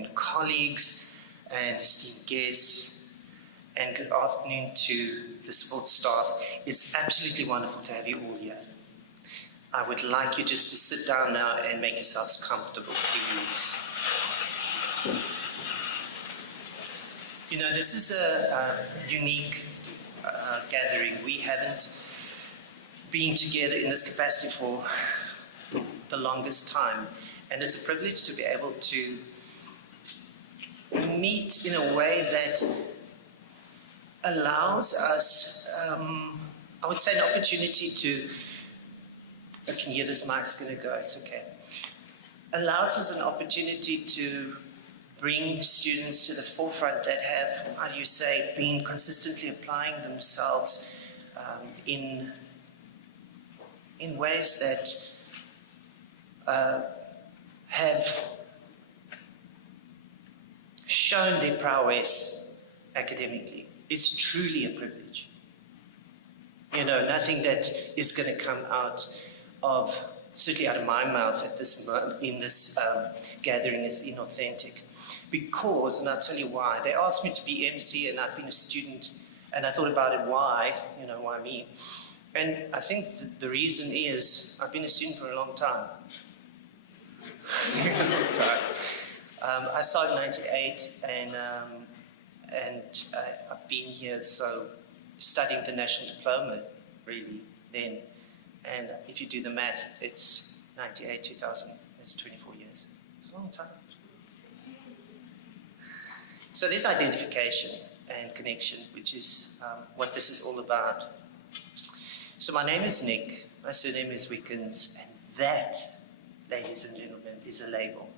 and colleagues and esteemed guests, and good afternoon to the support staff. It's absolutely wonderful to have you all here. I would like you just to sit down now and make yourselves comfortable, please. You know, this is a unique gathering. We haven't been together in this capacity for the longest time, and it's a privilege to be able to meet in a way that allows us, I would say, an opportunity to, I can hear this mic's going to go, it's okay, allows us an opportunity to bring students to the forefront that have, how do you say, been consistently applying themselves in ways that have shown their prowess academically. It's truly a privilege. You know, nothing that is going to come out of, certainly out of my mouth at this in this gathering is inauthentic. Because, and I'll tell you why, they asked me to be MC and I've been a student, and I thought about it, why, you know, why me? And I think the reason is I've been a student for a long time. A long time. I started in 98 and I've been here, so studying the national diploma, really, then. And if you do the math, it's 98, 2000, it's 24 years. It's a long time. So there's identification and connection, which is what this is all about. So my name is Nick, my surname is Wickens, and that, ladies and gentlemen, is a label.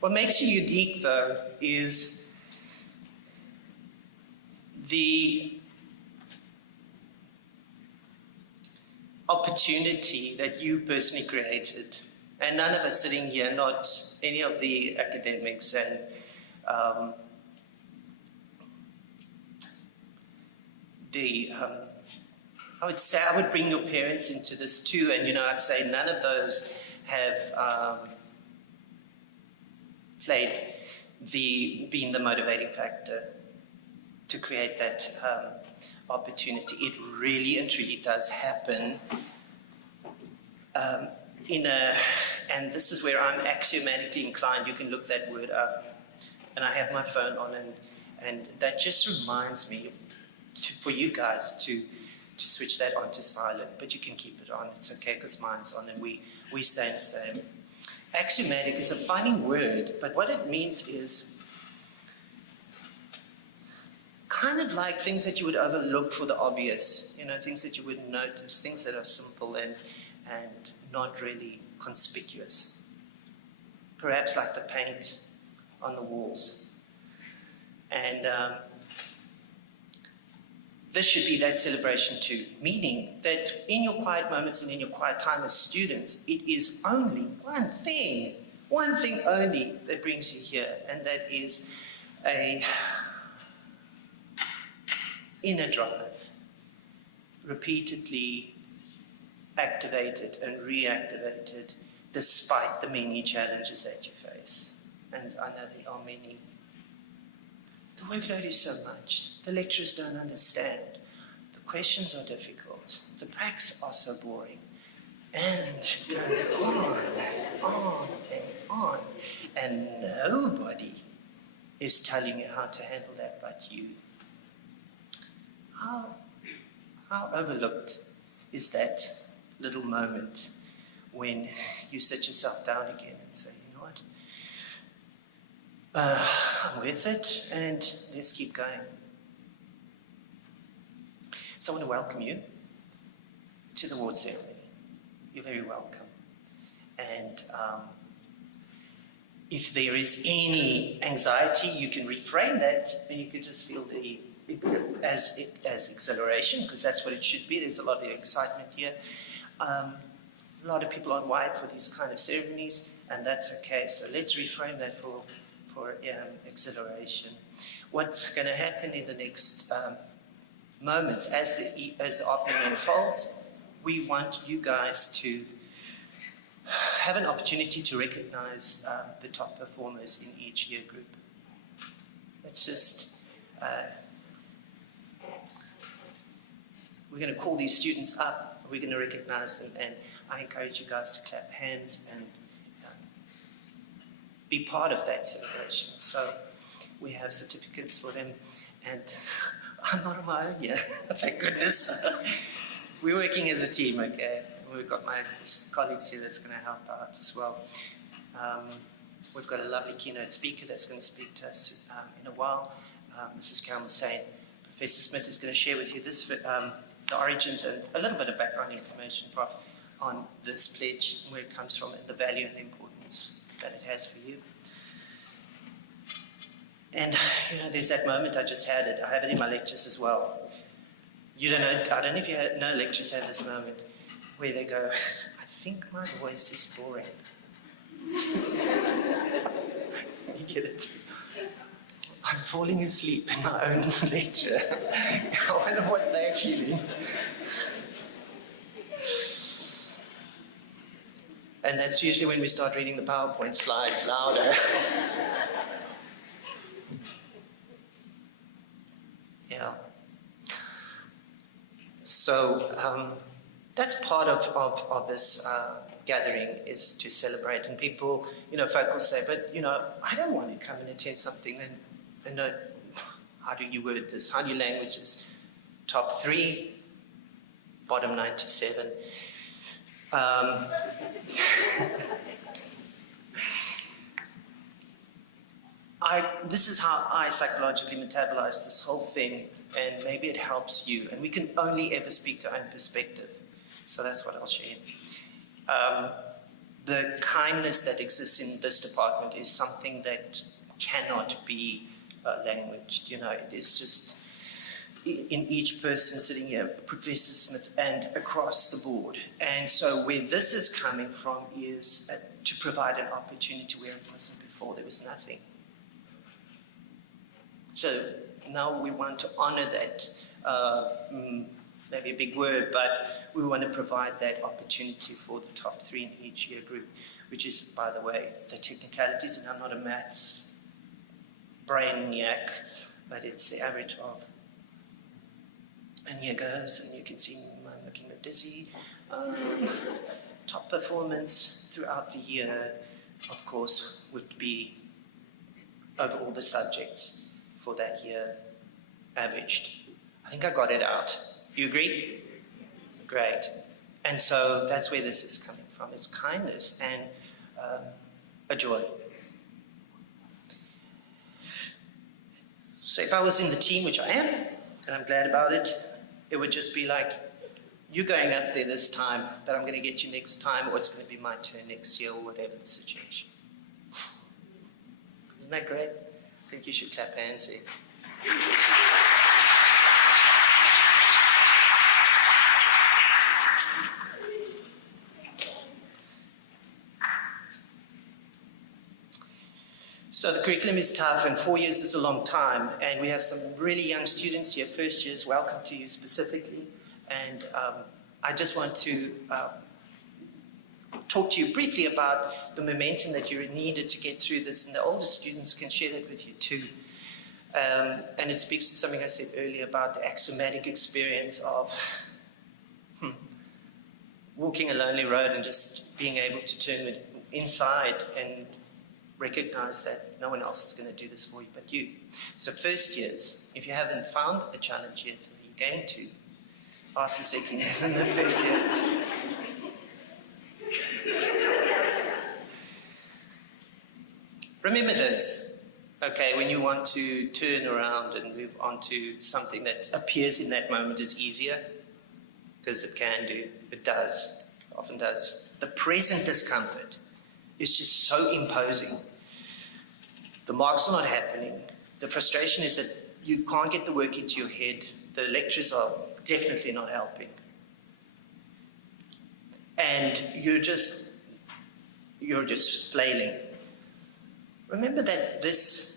What makes you unique, though, is the opportunity that you personally created. And none of us sitting here, not any of the academics and I would say I would bring your parents into this too, and you know, I'd say none of those have been the motivating factor to create that opportunity. It really and truly does happen and this is where I'm axiomatically inclined. You can look that word up, and I have my phone on, and that just reminds me for you guys to switch that on to silent, but you can keep it on. It's okay because mine's on, and we say the same. Axiomatic is a funny word, but what it means is kind of like things that you would overlook for the obvious, you know, things that you wouldn't notice, things that are simple and not really conspicuous. Perhaps like the paint on the walls. And this should be that celebration too, meaning that in your quiet moments and in your quiet time as students, it is only one thing only that brings you here, and that is a inner drive, repeatedly activated and reactivated despite the many challenges that you face. And I know there are many. The workload is so much. The lecturers don't understand. The questions are difficult. The pracs are so boring. And it goes on and on and on. And nobody is telling you how to handle that but you. How overlooked is that little moment when you sit yourself down again and say, you know what, I'm with it, and let's keep going. So I want to welcome you to the award ceremony. You're very welcome. And if there is any anxiety, you can reframe that, and you can just feel as exhilaration, because that's what it should be. There's a lot of excitement here. A lot of people aren't wired for these kind of ceremonies, and that's okay. So let's reframe that for exhilaration. What's going to happen in the next moments, as the opening unfolds, we want you guys to have an opportunity to recognize the top performers in each year group. It's just, we're going to call these students up, we're going to recognize them, and I encourage you guys to clap hands and be part of that celebration. So we have certificates for them, and I'm not on my own yet, thank goodness. We're working as a team, okay? We've got my colleagues here that's going to help out as well. We've got a lovely keynote speaker that's going to speak to us in a while. Mrs. Carol was saying, Professor Smith is going to share with you this, the origins and a little bit of background information, Prof, on this pledge, where it comes from, and the value and the importance that it has for you. And, there's that moment I just had it. I have it in my lectures as well. You don't know, I don't know if you know lecturers have this moment where they go, I think my voice is boring. You get it? I'm falling asleep in my own lecture. I wonder what they're feeling. And that's usually when we start reading the PowerPoint slides louder. Yeah. So that's part of this gathering, is to celebrate. And people, folk will say, but, I don't want to come and attend something and know, how do you word this? How do you language this? Top 3, bottom 97. This is how I psychologically metabolize this whole thing, and maybe it helps you. And we can only ever speak to our own perspective. So that's what I'll share. The kindness that exists in this department is something that cannot be languaged. It is just in each person sitting here, Professor Smith, and across the board. And so where this is coming from is to provide an opportunity where it wasn't before. There was nothing. So now we want to honor that, maybe a big word, but we want to provide that opportunity for the top 3 in each year group, which is, by the way, the technicalities, and I'm not a maths brainiac, but it's the average of, and here goes, and you can see I'm looking a bit dizzy. Top performance throughout the year, of course, would be over all the subjects for that year averaged. I think I got it out. You agree? Great. And so that's where this is coming from. It's kindness and a joy. So if I was in the team, which I am, and I'm glad about it, it would just be like, you're going up there this time, but I'm going to get you next time, or it's going to be my turn next year, or whatever the situation. Isn't that great? I think you should clap hands here. So the curriculum is tough, and 4 years is a long time, and we have some really young students here, first years. Welcome to you specifically. And I just want to talk to you briefly about the momentum that you're needed to get through this, and the older students can share that with you too. And it speaks to something I said earlier about the axiomatic experience of walking a lonely road and just being able to turn it inside and recognize that no one else is going to do this for you but you. So first years, if you haven't found a challenge yet, you're going to. Ask the second years and the third years. Remember this, okay, when you want to turn around and move on to something that appears in that moment as easier, because it can do, it does, often does. The present discomfort is just so imposing. The marks are not happening. The frustration is that you can't get the work into your head. The lectures are definitely not helping. And you're just flailing. Remember that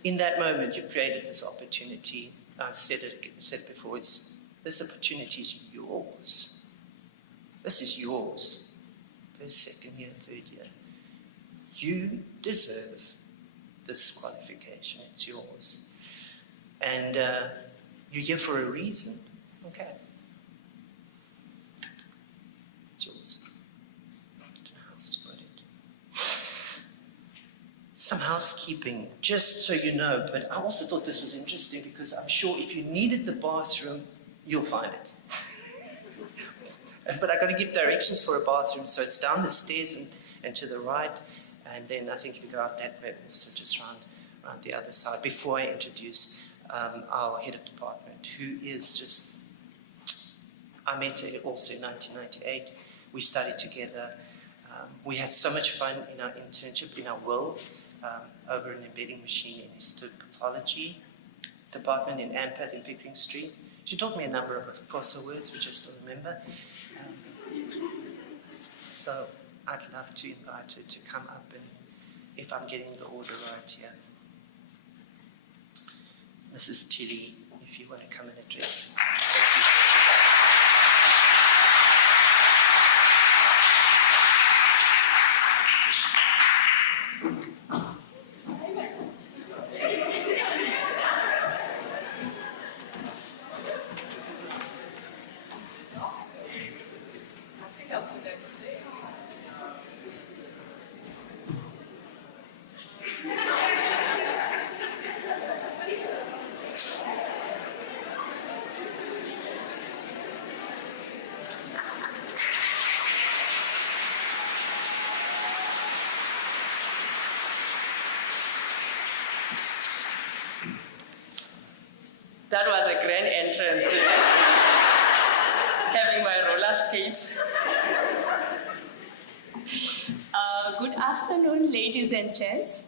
in that moment, you've created this opportunity. I said it before, it's This opportunity is yours. This is yours. First, second year, third year. You deserve this qualification. It's yours. And you're here for a reason. Okay. It's yours. I don't know how else to put it. Some housekeeping, just so you know, but I also thought this was interesting because I'm sure if you needed the bathroom, you'll find it. But I got to give directions for a bathroom, so it's down the stairs and to the right, and then I think if you go out that way, also just round the other side. Before I introduce our head of department, who is just, I met her also in 1998. We studied together. We had so much fun in our internship, in our world, over an embedding machine in histopathology pathology department in Ampath in Pickering Street. She taught me a number of Xhosa words, which I still remember. So I'd love to invite her to come up, and if I'm getting the order right here. Mrs. Tilly, if you want to come and address. Thank you. That was a grand entrance, having my roller skates. Good afternoon, ladies and gents,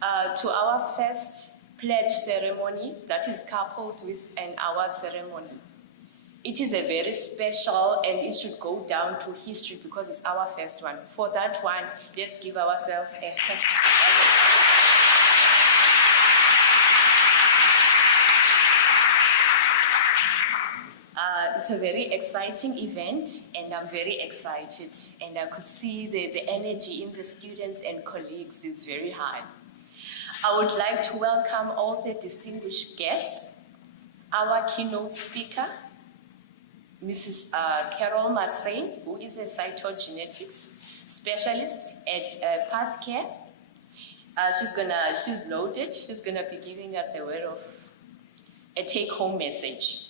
to our first pledge ceremony that is coupled with an award ceremony. It is a very special and it should go down to history because it's our first one. For that one, let's give ourselves a hand. It's a very exciting event, and I'm very excited. And I could see the energy in the students and colleagues is very high. I would like to welcome all the distinguished guests. Our keynote speaker, Mrs. Carol Massey, who is a cytogenetics specialist at Pathcare. She's loaded. She's gonna be giving us a word of a take-home message.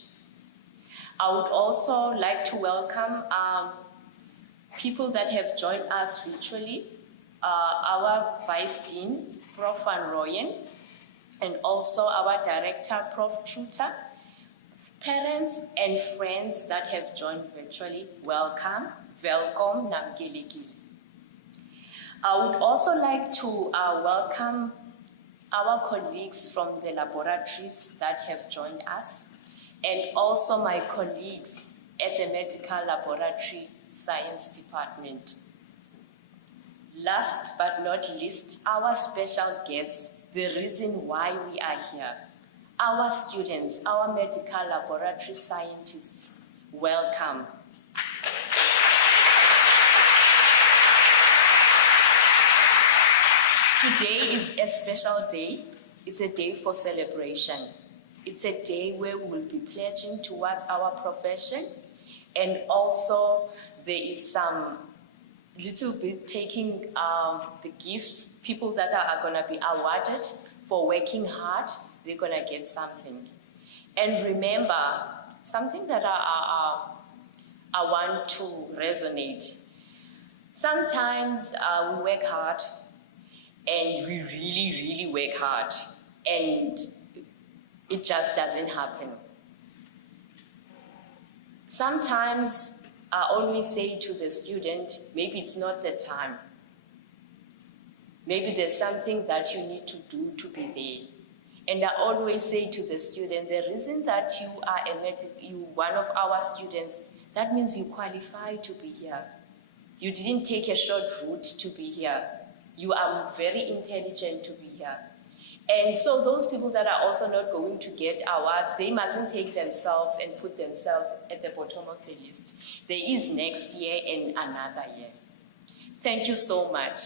I would also like to welcome people that have joined us virtually, our Vice Dean, Prof. Van Rooyen, and also our Director, Prof. Truter, parents and friends that have joined virtually, welcome, namkelekile. I would also like to welcome our colleagues from the laboratories that have joined us, and also my colleagues at the Medical Laboratory Science Department. Last but not least, our special guests, the reason why we are here. Our students, our medical laboratory scientists, welcome. Today is a special day. It's a day for celebration. It's a day where we will be pledging towards our profession, and also there is some little bit taking the gifts. People that are going to be awarded for working hard, they're going to get something. And remember, something that I want to resonate. Sometimes we work hard, and we really, really work hard, and it just doesn't happen. Sometimes I always say to the student, maybe it's not the time. Maybe there's something that you need to do to be there. And I always say to the student, the reason that you are one of our students, that means you qualify to be here. You didn't take a short route to be here. You are very intelligent to be here. And so those people that are also not going to get awards, they mustn't take themselves and put themselves at the bottom of the list. There is next year and another year. Thank you so much.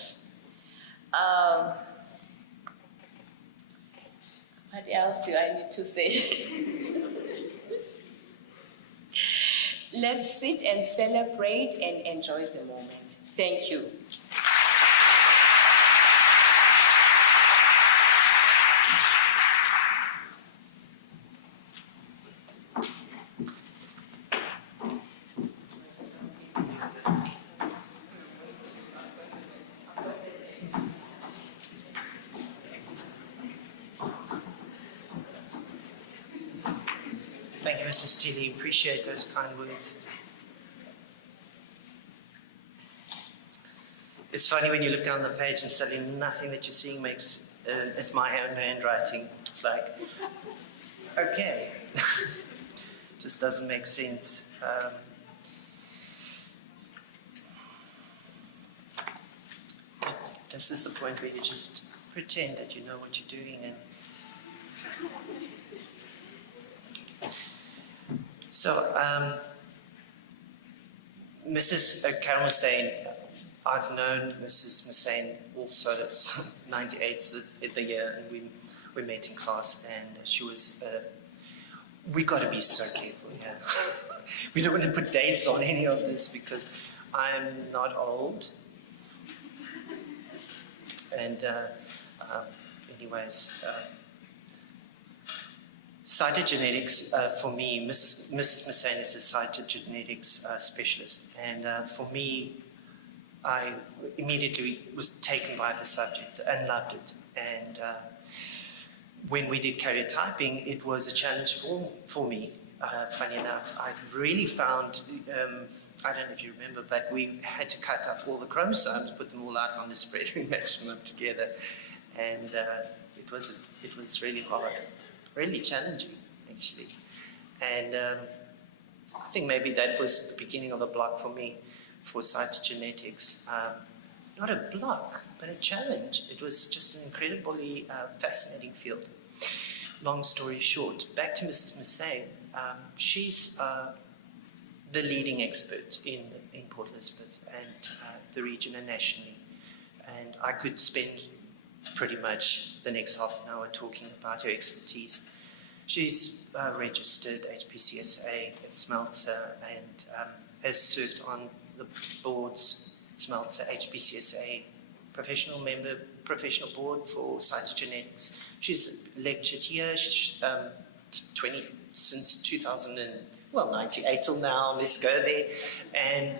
What else do I need to say? Let's sit and celebrate and enjoy the moment. Thank you. Thank you, Mrs. Tilly. Appreciate those kind words. It's funny when you look down the page and suddenly nothing that you're seeing makes, it's my own handwriting. It's like, okay. Just doesn't make sense. This is the point where you just pretend that you know what you're doing. And so, Mrs. Karen was saying, I've known Mrs. Messane also, 98 the year, and we met in class, and she was, we got to be so careful here. We don't want to put dates on any of this because I'm not old. And anyways, cytogenetics, for me, Mrs. Messane is a cytogenetics specialist. And for me, I immediately was taken by the subject and loved it. And when we did karyotyping, it was a challenge for me. Funny enough, I really found, I don't know if you remember, but we had to cut up all the chromosomes, put them all out on the spread and match them up together. And it was really hard, really challenging, actually. And I think maybe that was the beginning of a block for me for cytogenetics. Not a block, but a challenge. It was just an incredibly fascinating field. Long story short, back to Mrs. Messane. She's the leading expert in Port Elizabeth and the region and nationally. And I could spend pretty much the next half an hour talking about her expertise. She's registered HPCSA at Smeltzer and has served on the board's Smeltzer HPCSA professional board for cytogenetics. She's lectured here since 98 till now, let's go there, and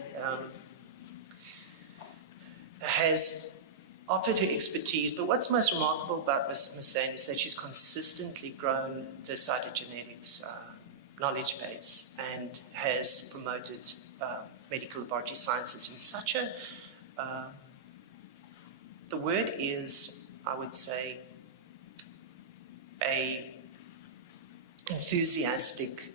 has offered her expertise. But what's most remarkable about Ms. Messane is that she's consistently grown the cytogenetics knowledge base and has promoted medical laboratory sciences in such a, the word is, I would say, a enthusiastic,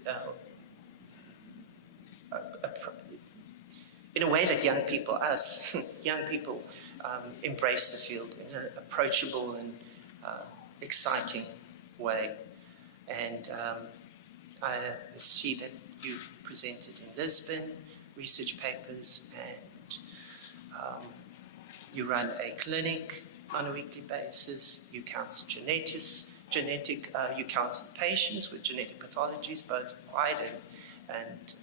in a way that young people, us, young people, embrace the field in an approachable and exciting way. And I see that you've presented in Lisbon research papers, and you run a clinic on a weekly basis. You counsel you counsel patients with genetic pathologies, both acquired and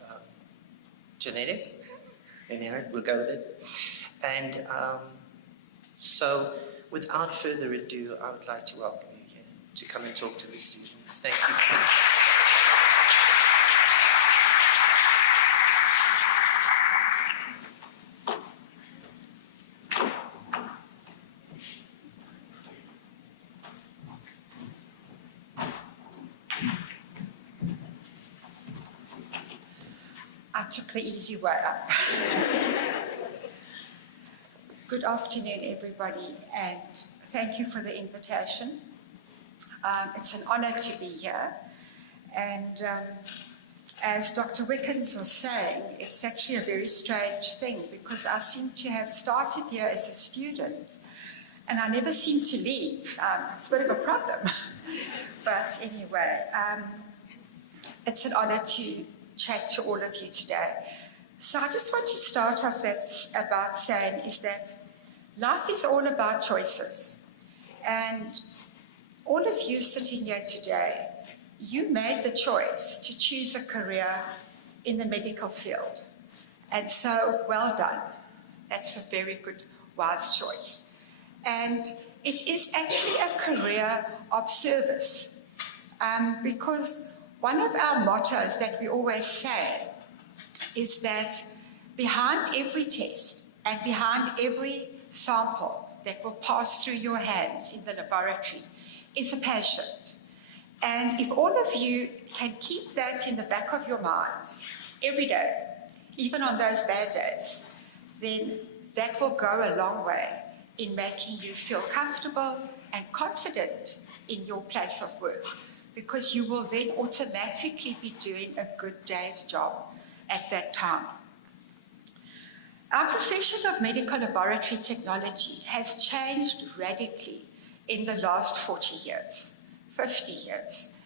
genetic. Inherent, we'll go with it. And so, without further ado, I would like to welcome you here to come and talk to the students. Thank you. I took the easy way up. Good afternoon, everybody, and thank you for the invitation. It's an honor to be here. And as Dr. Wickens was saying, it's actually a very strange thing because I seem to have started here as a student and I never seem to leave. It's a bit of a problem. But anyway, it's an honor to chat to all of you today. So I just want to start off about saying is that life is all about choices. And all of you sitting here today, you made the choice to choose a career in the medical field. And so, well done. That's a very good, wise choice. And it is actually a career of service, because one of our mottos that we always say is that behind every test and behind every sample that will pass through your hands in the laboratory is a patient. And if all of you can keep that in the back of your minds every day, even on those bad days, then that will go a long way in making you feel comfortable and confident in your place of work, because you will then automatically be doing a good day's job at that time. Our profession of medical laboratory technology has changed radically in the last 40 years, 50 years,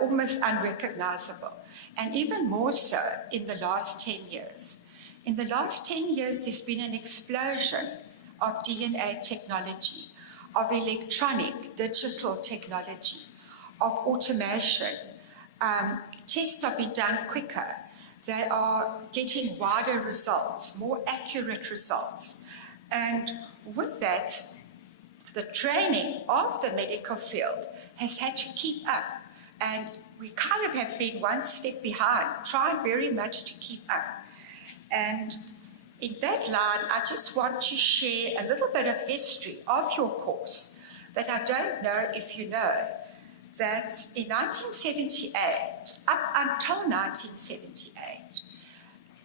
almost unrecognizable, and even more so in the last 10 years. In the last 10 years, there's been an explosion of DNA technology, of electronic, digital technology, of automation. Tests are being done quicker. They are getting wider results, more accurate results. And with that, the training of the medical field has had to keep up. And we kind of have been one step behind, trying very much to keep up. And in that line, I just want to share a little bit of history of your course that I don't know if you know, that in 1978, up until 1978,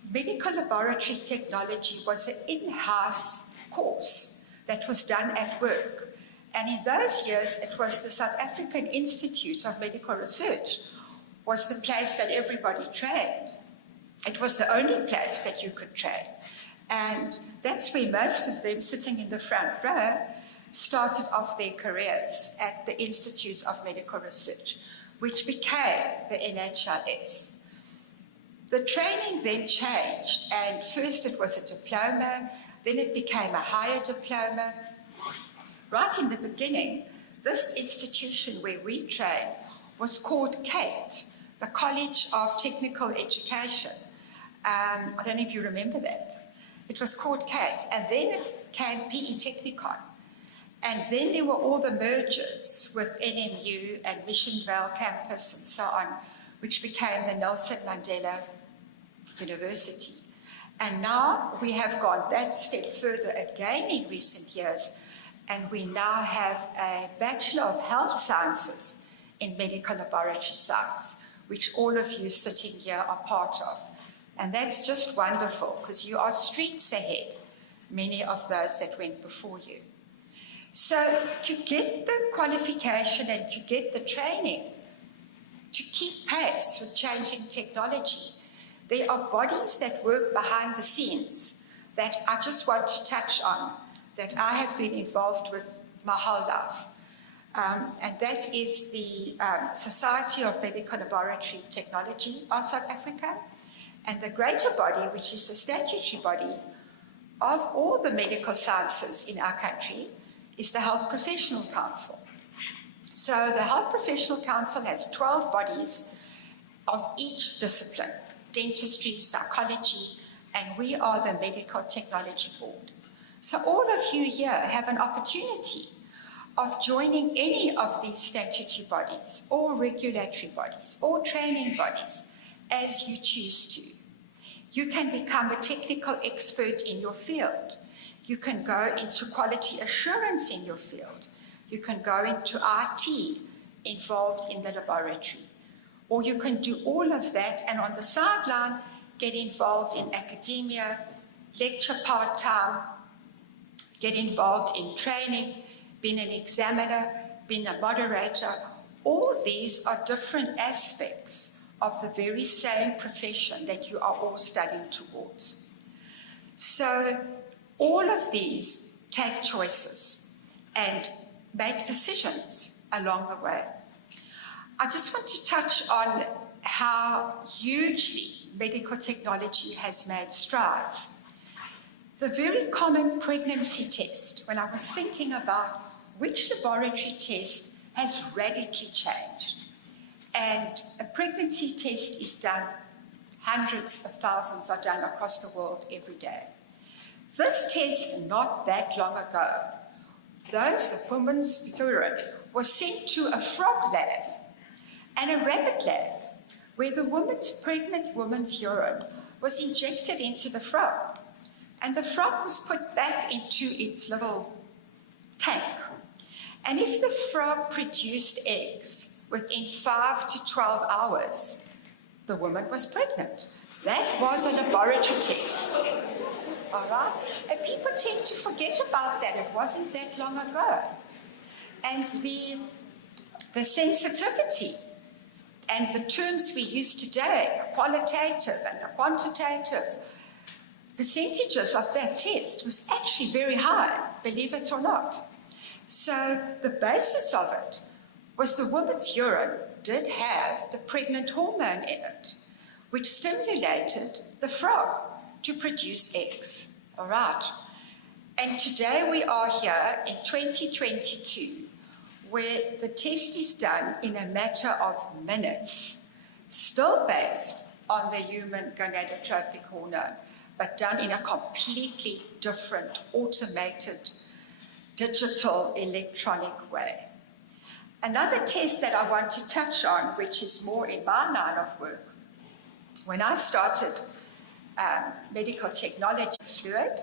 medical laboratory technology was an in-house course that was done at work. And in those years, it was the South African Institute of Medical Research was the place that everybody trained. It was the only place that you could train. And that's where most of them sitting in the front row started off their careers at the Institute of Medical Research, which became the NHRS. The training then changed, and first it was a diploma, then it became a higher diploma. Right in the beginning, this institution where we trained was called CATE, the College of Technical Education. I don't know if you remember that. It was called CATE, and then it came PE Technikon. And then there were all the mergers with NMU and Mission Vale campus and so on, which became the Nelson Mandela University. And now we have gone that step further again in recent years, and we now have a Bachelor of Health Sciences in Medical Laboratory Science, which all of you sitting here are part of. And that's just wonderful, because you are streets ahead, many of those that went before you. So to get the qualification and to get the training, to keep pace with changing technology, there are bodies that work behind the scenes that I just want to touch on, that I have been involved with my whole life. And that is the Society of Medical Laboratory Technology of South Africa, and the greater body, which is the statutory body of all the medical sciences in our country, is the Health Professional Council. So the Health Professional Council has 12 bodies of each discipline: dentistry, psychology, and we are the Medical Technology Board. So all of you here have an opportunity of joining any of these statutory bodies, or regulatory bodies, or training bodies, as you choose to. You can become a technical expert in your field. You can go into quality assurance in your field. You can go into IT, involved in the laboratory. Or you can do all of that and on the sideline get involved in academia, lecture part-time, get involved in training, being an examiner, being a moderator. All these are different aspects of the very same profession that you are all studying towards. So all of these take choices. and make decisions along the way. I just want to touch on how hugely medical technology has made strides. The very common pregnancy test, when I was thinking about which laboratory test has radically changed, and a pregnancy test is done, hundreds of thousands are done across the world every day. This test, not that long ago, the woman's urine was sent to a frog lab and a rabbit lab, where the pregnant woman's urine was injected into the frog, and the frog was put back into its little tank. And if the frog produced eggs within 5 to 12 hours, the woman was pregnant. That was a laboratory test. All right? And people tend to forget about that. It wasn't that long ago. And the sensitivity and the terms we use today, the qualitative and the quantitative percentages of that test was actually very high, believe it or not. So the basis of it was the woman's urine did have the pregnant hormone in it, which stimulated the frog to produce eggs. All right. And today we are here in 2022, where the test is done in a matter of minutes, still based on the human gonadotropic hormone, but done in a completely different, automated, digital, electronic way. Another test that I want to touch on, which is more in my line of work, when I started medical technology fluid,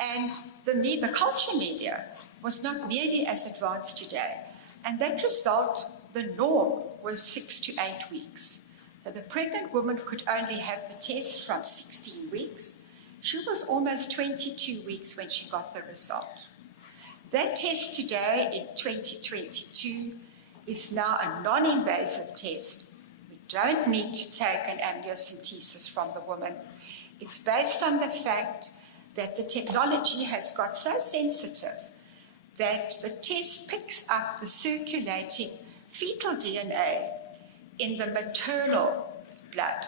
and the culture media was not nearly as advanced today. And that result, the norm was 6 to 8 weeks. So the pregnant woman could only have the test from 16 weeks. She was almost 22 weeks when she got the result. That test today in 2022 is now a non-invasive test. We don't need to take an amniocentesis from the woman. It's based on the fact that the technology has got so sensitive that the test picks up the circulating fetal DNA in the maternal blood,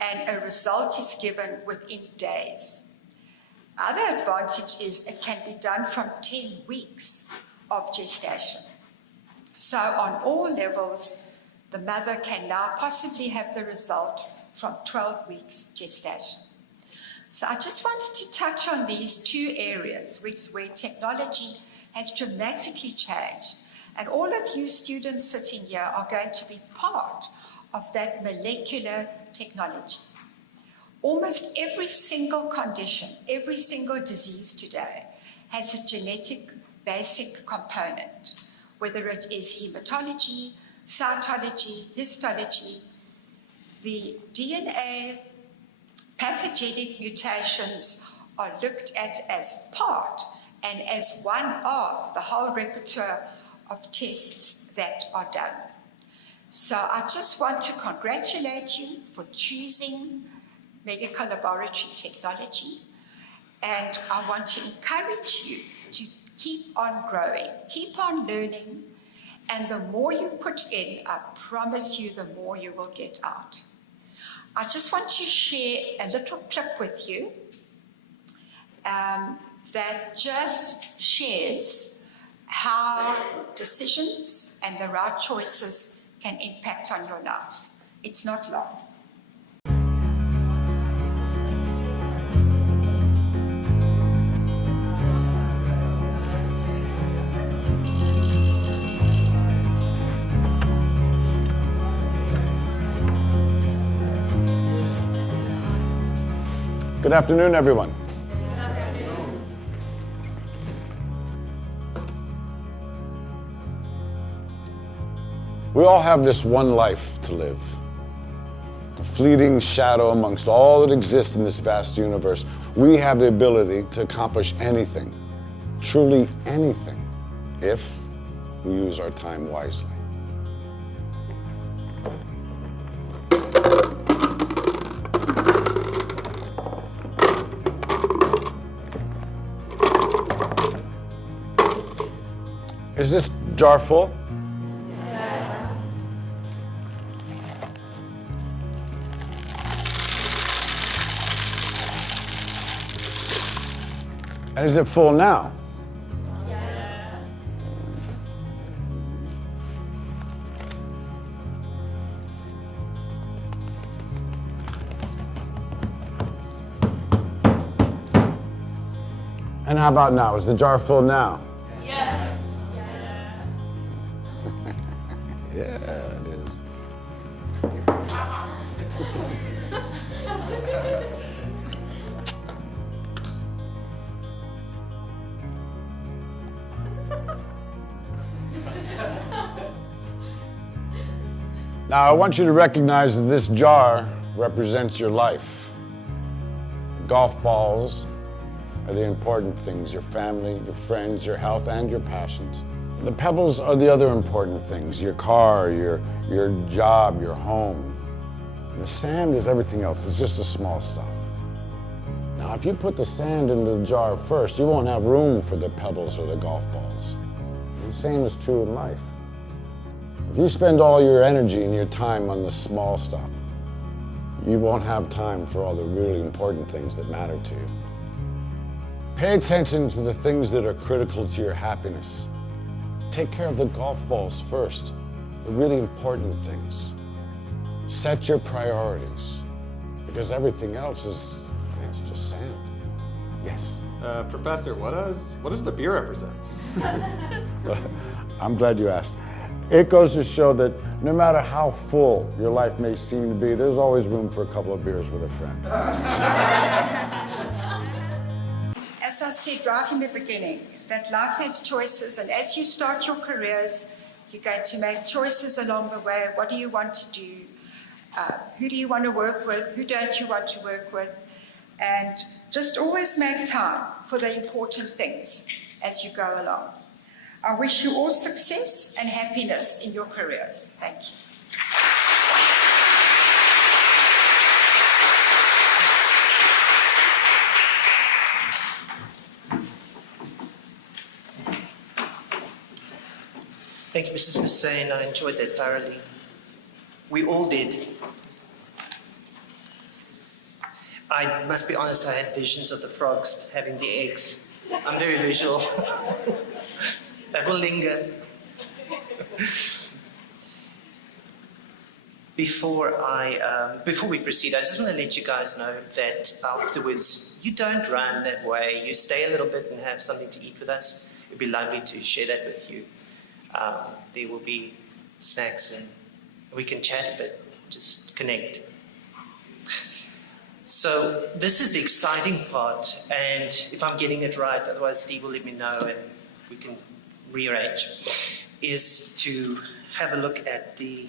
and a result is given within days. Other advantage is it can be done from 10 weeks of gestation. So on all levels, the mother can now possibly have the result from 12 weeks gestation. So I just wanted to touch on these two areas where technology has dramatically changed. And all of you students sitting here are going to be part of that molecular technology. Almost every single condition, every single disease today has a genetic basic component, whether it is hematology, cytology, histology. The DNA pathogenic mutations are looked at as part and as one of the whole repertoire of tests that are done. So I just want to congratulate you for choosing medical laboratory technology, and I want to encourage you to keep on growing, keep on learning, and the more you put in, I promise you, the more you will get out. I just want to share a little clip with you that just shares how decisions and the right choices can impact on your life. It's not long. Good afternoon, everyone. Good afternoon. We all have this one life to live. A fleeting shadow amongst all that exists in this vast universe. We have the ability to accomplish anything, truly anything, if we use our time wisely. Is this jar full? And is it full now? Yes. And how about now? Is the jar full now? Yes. Yeah, it is. Now, I want you to recognize that this jar represents your life. Golf balls are the important things, your family, your friends, your health, and your passions. The pebbles are the other important things, your car, your job, your home. The sand is everything else, it's just the small stuff. Now, if you put the sand into the jar first, you won't have room for the pebbles or the golf balls. The same is true in life. If you spend all your energy and your time on the small stuff, you won't have time for all the really important things that matter to you. Pay attention to the things that are critical to your happiness. Take care of the golf balls first, the really important things. Set your priorities, because everything else is, it's just sand. Yes? Professor, what does the beer represent? I'm glad you asked. It goes to show that no matter how full your life may seem to be, there's always room for a couple of beers with a friend. As I said right in the beginning, that life has choices, and as you start your careers, you're going to make choices along the way. What do you want to do? Who do you want to work with? Who don't you want to work with? And just always make time for the important things as you go along. I wish you all success and happiness in your careers. Thank you. Thank you, Mrs. Hussain. I enjoyed that thoroughly. We all did. I must be honest, I had visions of the frogs having the eggs. I'm very visual. That will linger. Before we proceed, I just want to let you guys know that afterwards, you don't run that way. You stay a little bit and have something to eat with us. It'd be lovely to share that with you. There will be snacks and we can chat a bit, just connect. So this is the exciting part, and if I'm getting it right, otherwise Steve will let me know and we can rearrange, is to have a look at the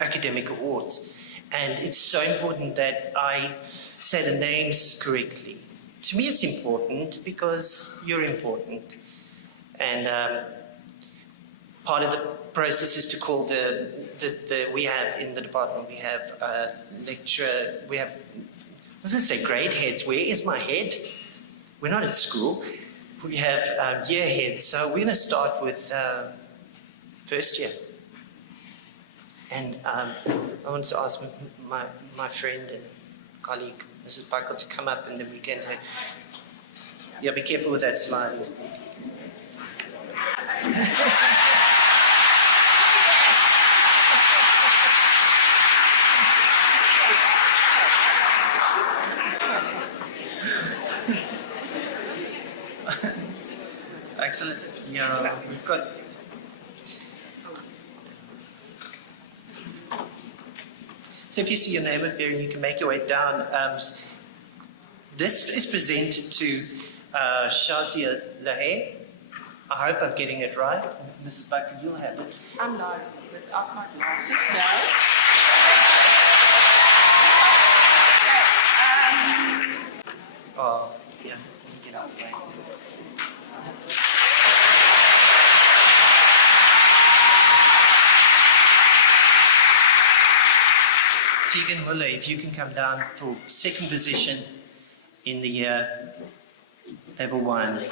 academic awards. And it's so important that I say the names correctly. To me, it's important because you're important. And part of the process is to call we have in the department, we have a lecturer, we have, I was going to say grade heads. Where is my head? We're not at school. We have year heads. So we're going to start with first year. And I want to ask my friend and colleague, Mrs. Buckle, to come up and then we can, yeah, be careful with that slide. Excellent. Yeah, we've got. So if you see your name up there and you can make your way down, this is presented to Shazia Lahaye. I hope I'm getting it right. Mrs. Bucker, you'll have it. I'm not without my glasses now. Oh, yeah. Let me get out of the way. Tegan Muller, if you can come down for second position in the level 1.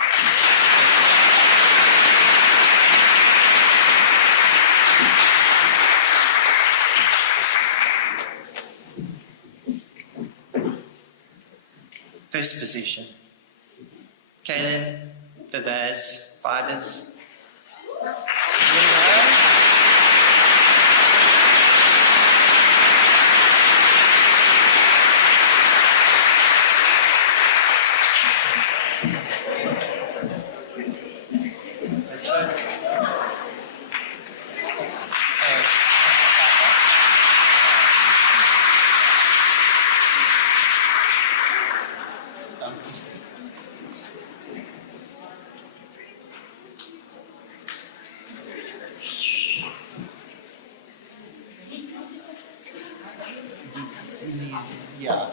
first position. Kaylin, Vivaz, Fibers. Yeah.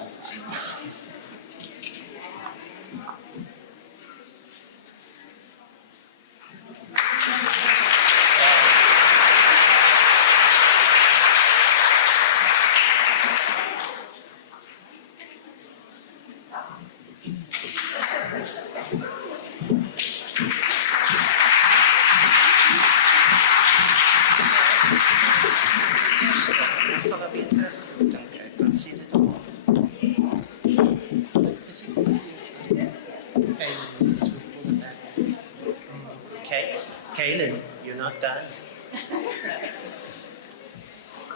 Kaylin, you're not done.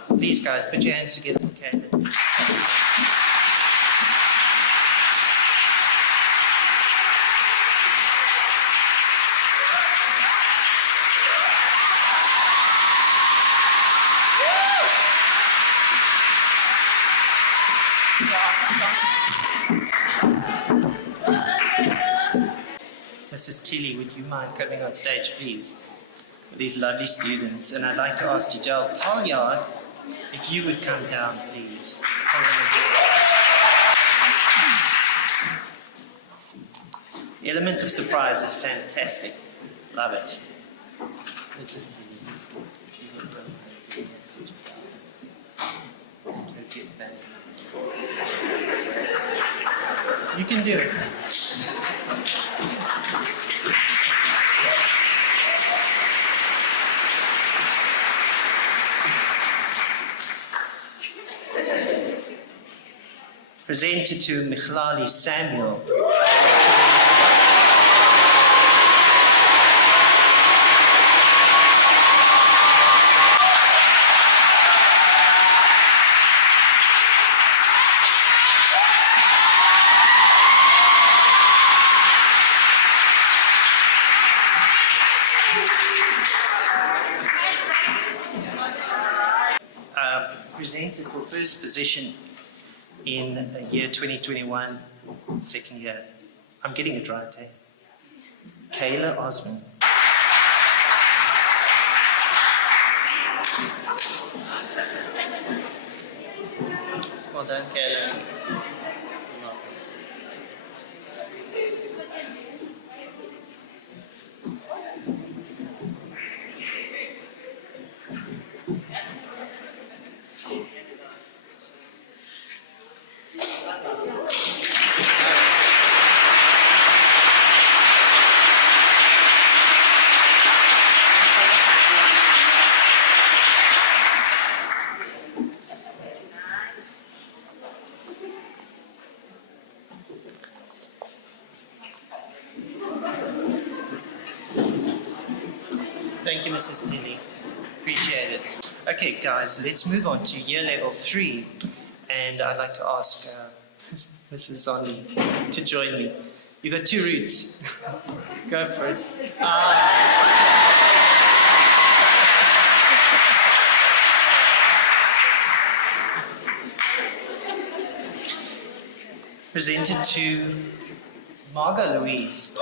Please, guys, put your hands together for Kaylin. Mrs. Tilly, would you mind coming on stage, please, with these lovely students? And I'd like to ask Giselle Talyard if you would come down, please. The element of surprise is fantastic. Love it. Mrs. Tilly. You can do it. Presented to Michlali Samuel. Presented for first position in the year 2021, second year. I'm getting it right, eh? Kayla Osman. Well done, Kayla. Thank you, Mrs. Tilly. Appreciate it. Okay, guys, let's move on to year level 3. And I'd like to ask Mrs. Zondi to join me. You've got 2 routes. Go for it. Presented to Margot Louise.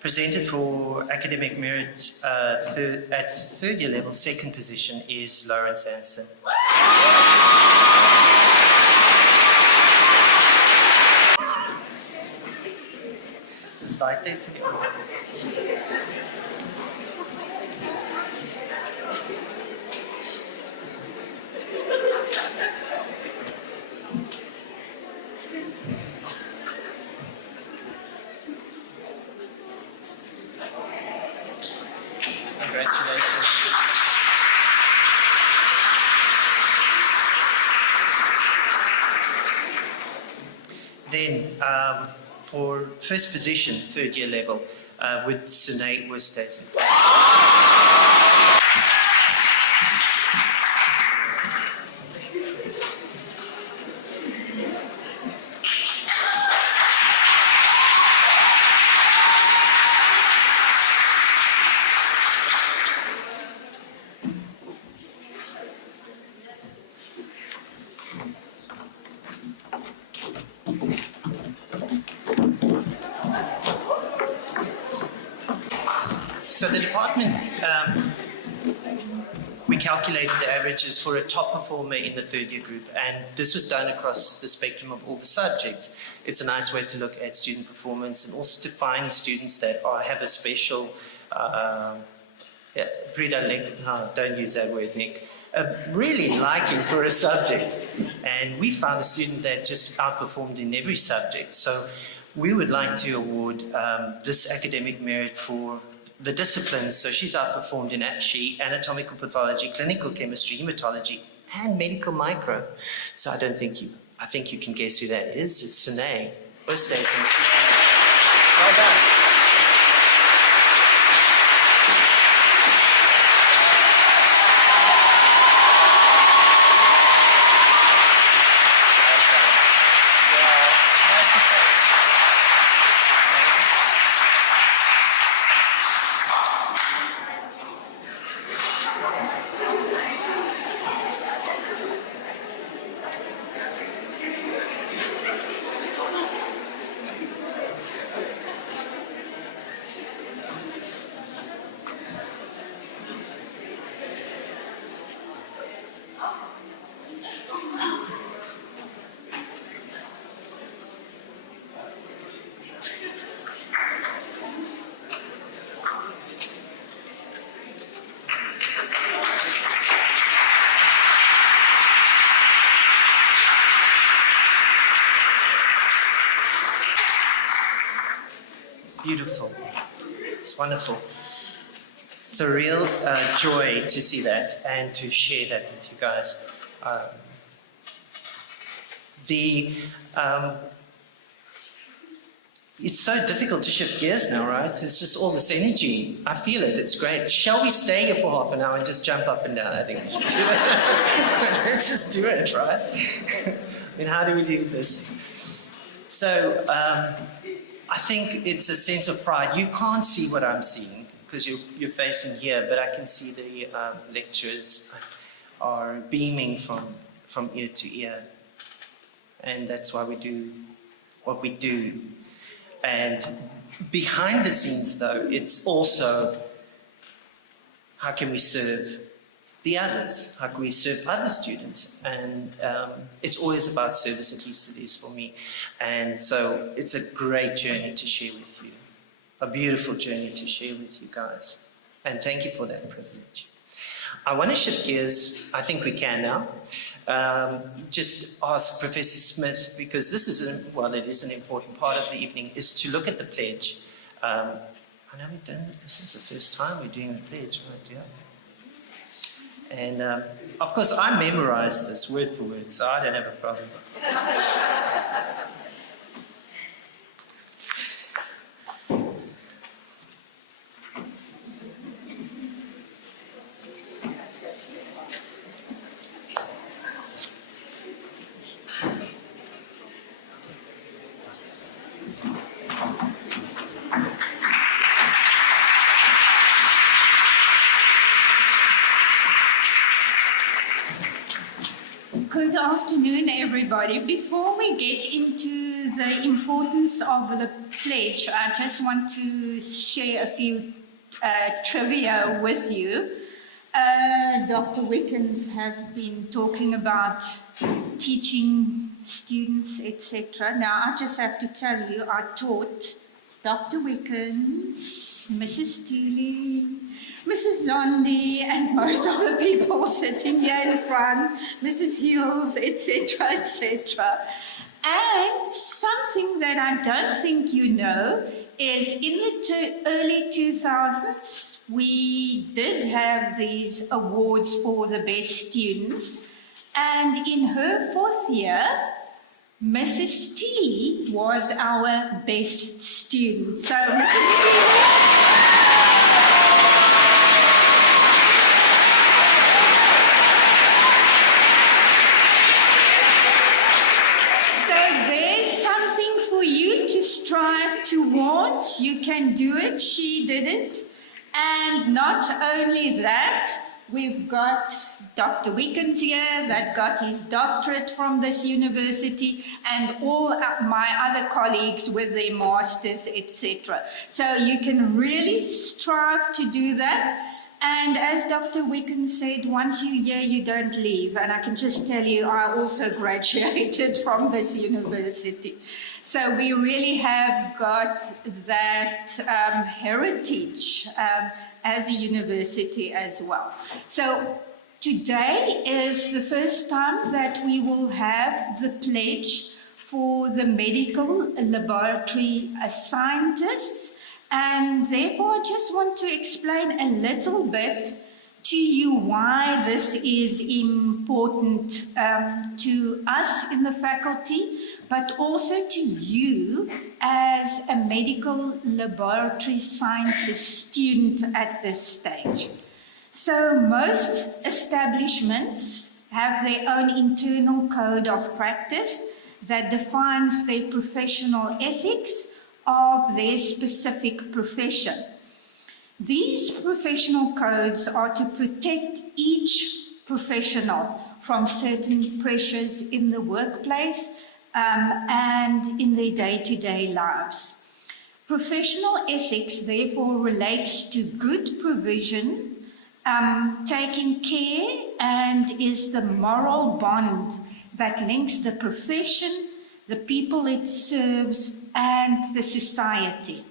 Presented for academic merit at third year level, second position is Lawrence Anson. slide there for you. Congratulations. Then, for first position, third year level, would Sunay Westhuizen. So the department, we calculated the averages for a top performer in the third year group, and this was done across the spectrum of all the subjects. It's a nice way to look at student performance and also to find students that have a special, don't use that word, Nick, really liking for a subject. And we found a student that just outperformed in every subject. So we would like to award this academic merit for the disciplines. So she's outperformed in anatomical pathology, clinical chemistry, hematology, and medical micro. So I think you can guess who that is. It's Sunay Westhuizen. Well done. Beautiful. It's wonderful. It's a real joy to see that and to share that with you guys. It's so difficult to shift gears now, right? It's just all this energy. I feel it. It's great. Shall we stay here for half an hour and just jump up and down? I think we should do it. Let's just do it, right? I mean, how do we do this? So, I think it's a sense of pride. You can't see what I'm seeing because you're facing here, but I can see the lecturers are beaming from ear to ear. And that's why we do what we do. And behind the scenes, though, it's also how can we serve the others? How can we serve other students? And it's always about service, at least it is for me. And so it's a great journey to share with you, a beautiful journey to share with you guys. And thank you for that privilege. I want to shift gears. I think we can now. Just ask Professor Smith, because this is, it is an important part of the evening, is to look at the pledge. I know we've done it. This is the first time we're doing the pledge, right? Yeah. And of course, I memorized this word for word, so I don't have a problem. Good afternoon, everybody. Before we get into the importance of the pledge, I just want to share a few trivia with you. Dr. Wickens have been talking about teaching students, etc. Now, I just have to tell you, I taught Dr. Wickens, Mrs. Steele, Mrs. Zondi, and most of the people sitting here in front, Mrs. Heels, etc., etc. And something that I don't think you know is in the early 2000s, we did have these awards for the best students. And in her 4th year, Mrs. T was our best student. So Mrs. T... strive towards. You can do it. She did it. And not only that, we've got Dr. Wickens here that got his doctorate from this university, and all my other colleagues with their masters, etc. So you can really strive to do that. And as Dr. Wickens said, once you're here, you don't leave. And I can just tell you, I also graduated from this university. So we really have got that heritage as a university as well. So today is the first time that we will have the pledge for the medical laboratory scientists. And therefore, I just want to explain a little bit to you why this is important to us in the faculty, but also to you as a medical laboratory sciences student at this stage. So most establishments have their own internal code of practice that defines their professional ethics of their specific profession. These professional codes are to protect each professional from certain pressures in the workplace and in their day-to-day lives. Professional ethics therefore relates to good provision, taking care, and is the moral bond that links the profession, the people it serves, and the society.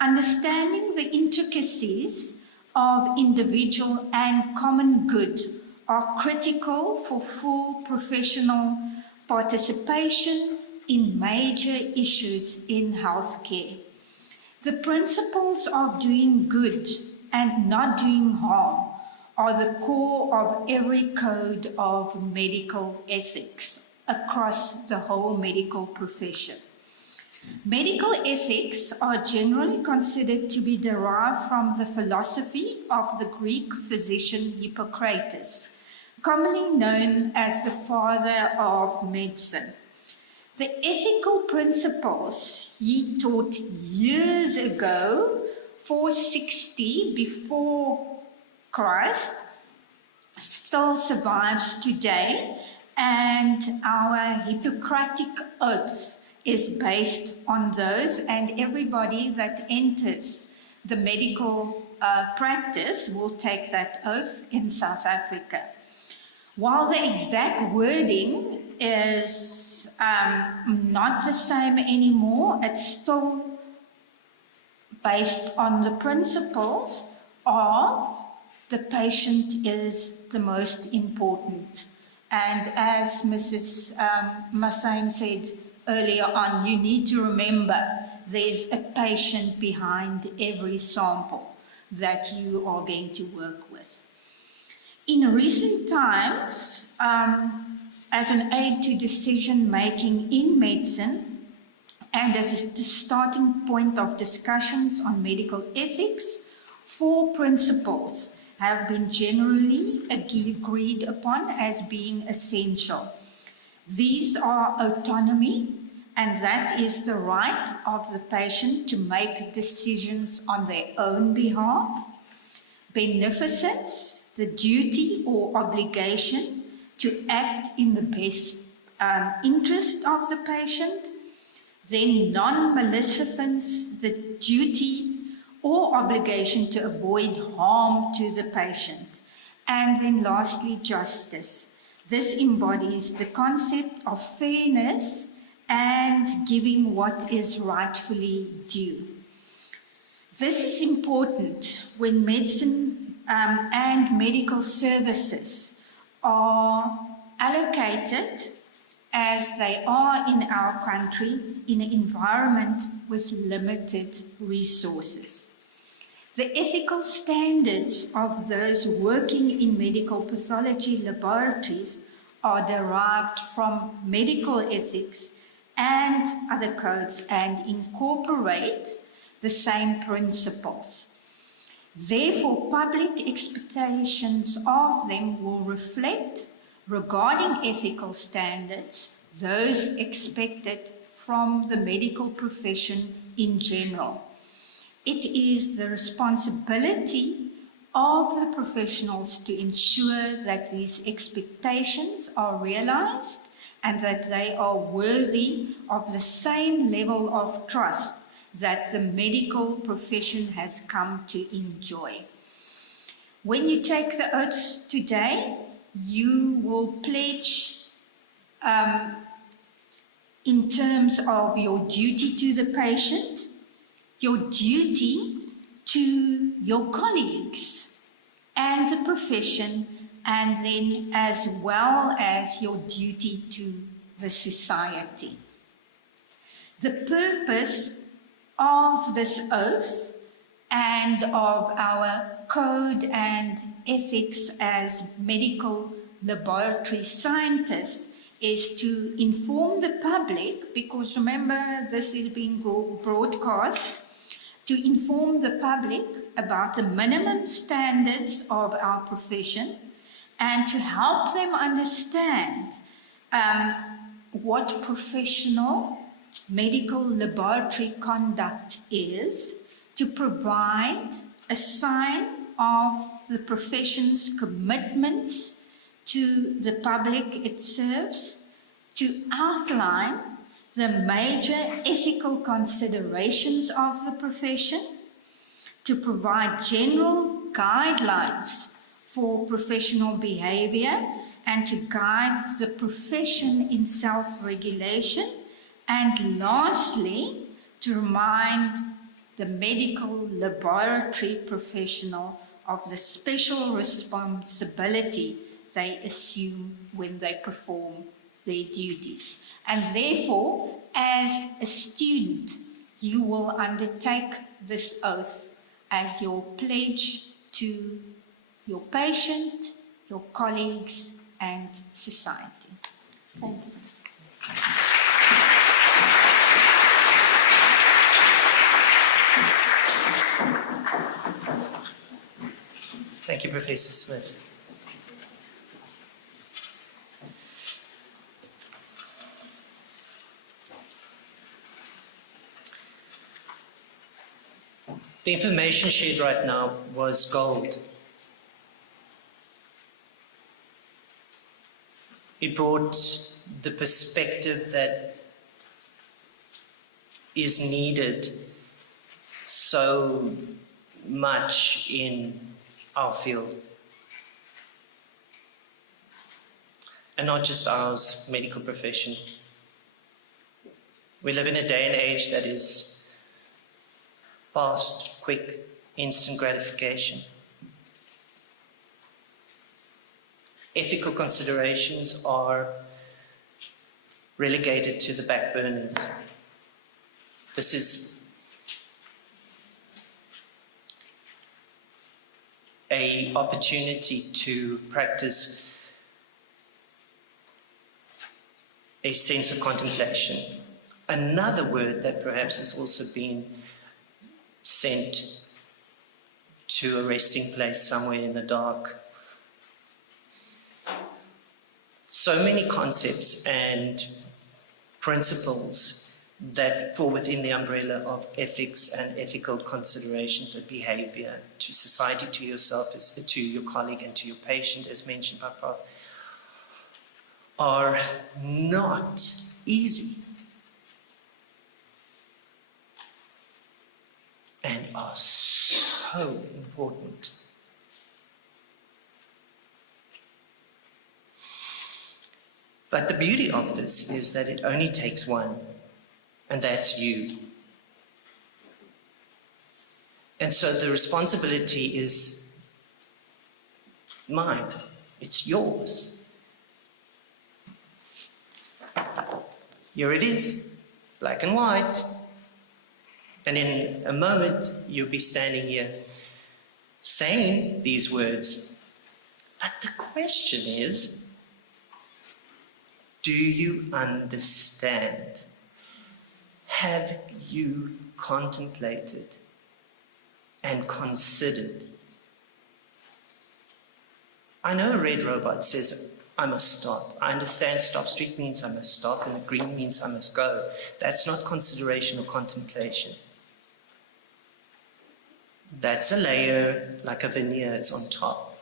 Understanding the intricacies of individual and common good are critical for full professional participation in major issues in healthcare. The principles of doing good and not doing harm are the core of every code of medical ethics across the whole medical profession. Medical ethics are generally considered to be derived from the philosophy of the Greek physician Hippocrates, commonly known as the father of medicine. The ethical principles he taught years ago, 460 before Christ, still survives today, and our Hippocratic oath is based on those, and everybody that enters the medical practice will take that oath in South Africa. While the exact wording is not the same anymore, it's still based on the principles of the patient is the most important. And as Mrs. Massain said earlier on, you need to remember there's a patient behind every sample that you are going to work with. In recent times, as an aid to decision making in medicine and as the starting point of discussions on medical ethics, 4 principles have been generally agreed upon as being essential. These are autonomy, and that is the right of the patient to make decisions on their own behalf. Beneficence, the duty or obligation to act in the best interest of the patient. Then non-maleficence, the duty or obligation to avoid harm to the patient. And then lastly, justice. This embodies the concept of fairness and giving what is rightfully due. This is important when medicine and medical services are allocated, as they are in our country, in an environment with limited resources. The ethical standards of those working in medical pathology laboratories are derived from medical ethics and other codes and incorporate the same principles. Therefore, public expectations of them will reflect, regarding ethical standards, those expected from the medical profession in general. It is the responsibility of the professionals to ensure that these expectations are realized and that they are worthy of the same level of trust that the medical profession has come to enjoy. When you take the oath today, you will pledge in terms of your duty to the patient, your duty to your colleagues and the profession, and then as well as your duty to the society. The purpose of this oath and of our code and ethics as medical laboratory scientists is to inform the public, because remember this is being broadcast, to inform the public about the minimum standards of our profession and to help them understand what professional medical laboratory conduct is, to provide a sign of the profession's commitments to the public it serves, to outline the major ethical considerations of the profession, to provide general guidelines for professional behavior, and to guide the profession in self-regulation, and lastly, to remind the medical laboratory professional of the special responsibility they assume when they perform their duties. And therefore, as a student, you will undertake this oath as your pledge to your patient, your colleagues, and society. Thank you. Thank you, Professor Smith. The information shared right now was gold. It brought the perspective that is needed so much in our field. And not just ours, medical profession. We live in a day and age that is fast, quick, instant gratification. Ethical considerations are relegated to the back burners. This is an opportunity to practice a sense of contemplation. Another word that perhaps has also been sent to a resting place somewhere in the dark. So many concepts and principles that fall within the umbrella of ethics and ethical considerations of behavior to society, to yourself, to your colleague, and to your patient, as mentioned by Prof, are not easy and are so important. But the beauty of this is that it only takes one, and that's you. And so the responsibility is mine. It's yours. Here it is, black and white. And in a moment, you'll be standing here saying these words. But the question is, do you understand? Have you contemplated and considered? I know a red robot says, I must stop. I understand stop street means I must stop, and the green means I must go. That's not consideration or contemplation. That's a layer, like a veneer, it's on top.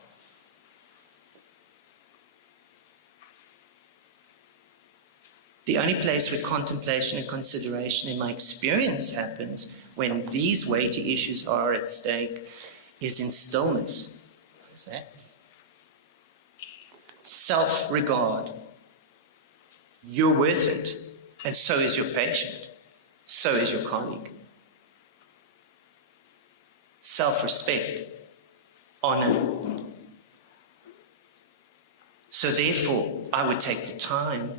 The only place where contemplation and consideration in my experience happens when these weighty issues are at stake is in stillness. What does that mean? Self-regard. You're worth it, and so is your patient, so is your colleague. Self-respect, honor. So therefore, I would take the time,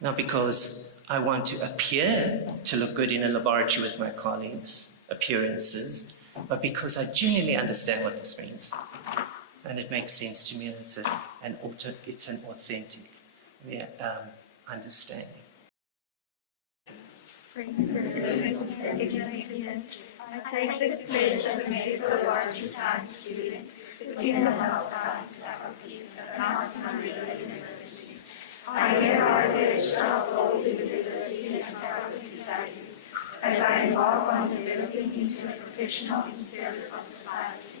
not because I want to appear to look good in a laboratory with my colleagues, appearances, but because I genuinely understand what this means. And it makes sense to me, and it's an authentic understanding. I take this pledge as a medical laboratory science student within the health sciences faculty at Nelson Mandela University. I hereby pledge to uphold the university and faculty's values as I embark on developing into a professional in service of society.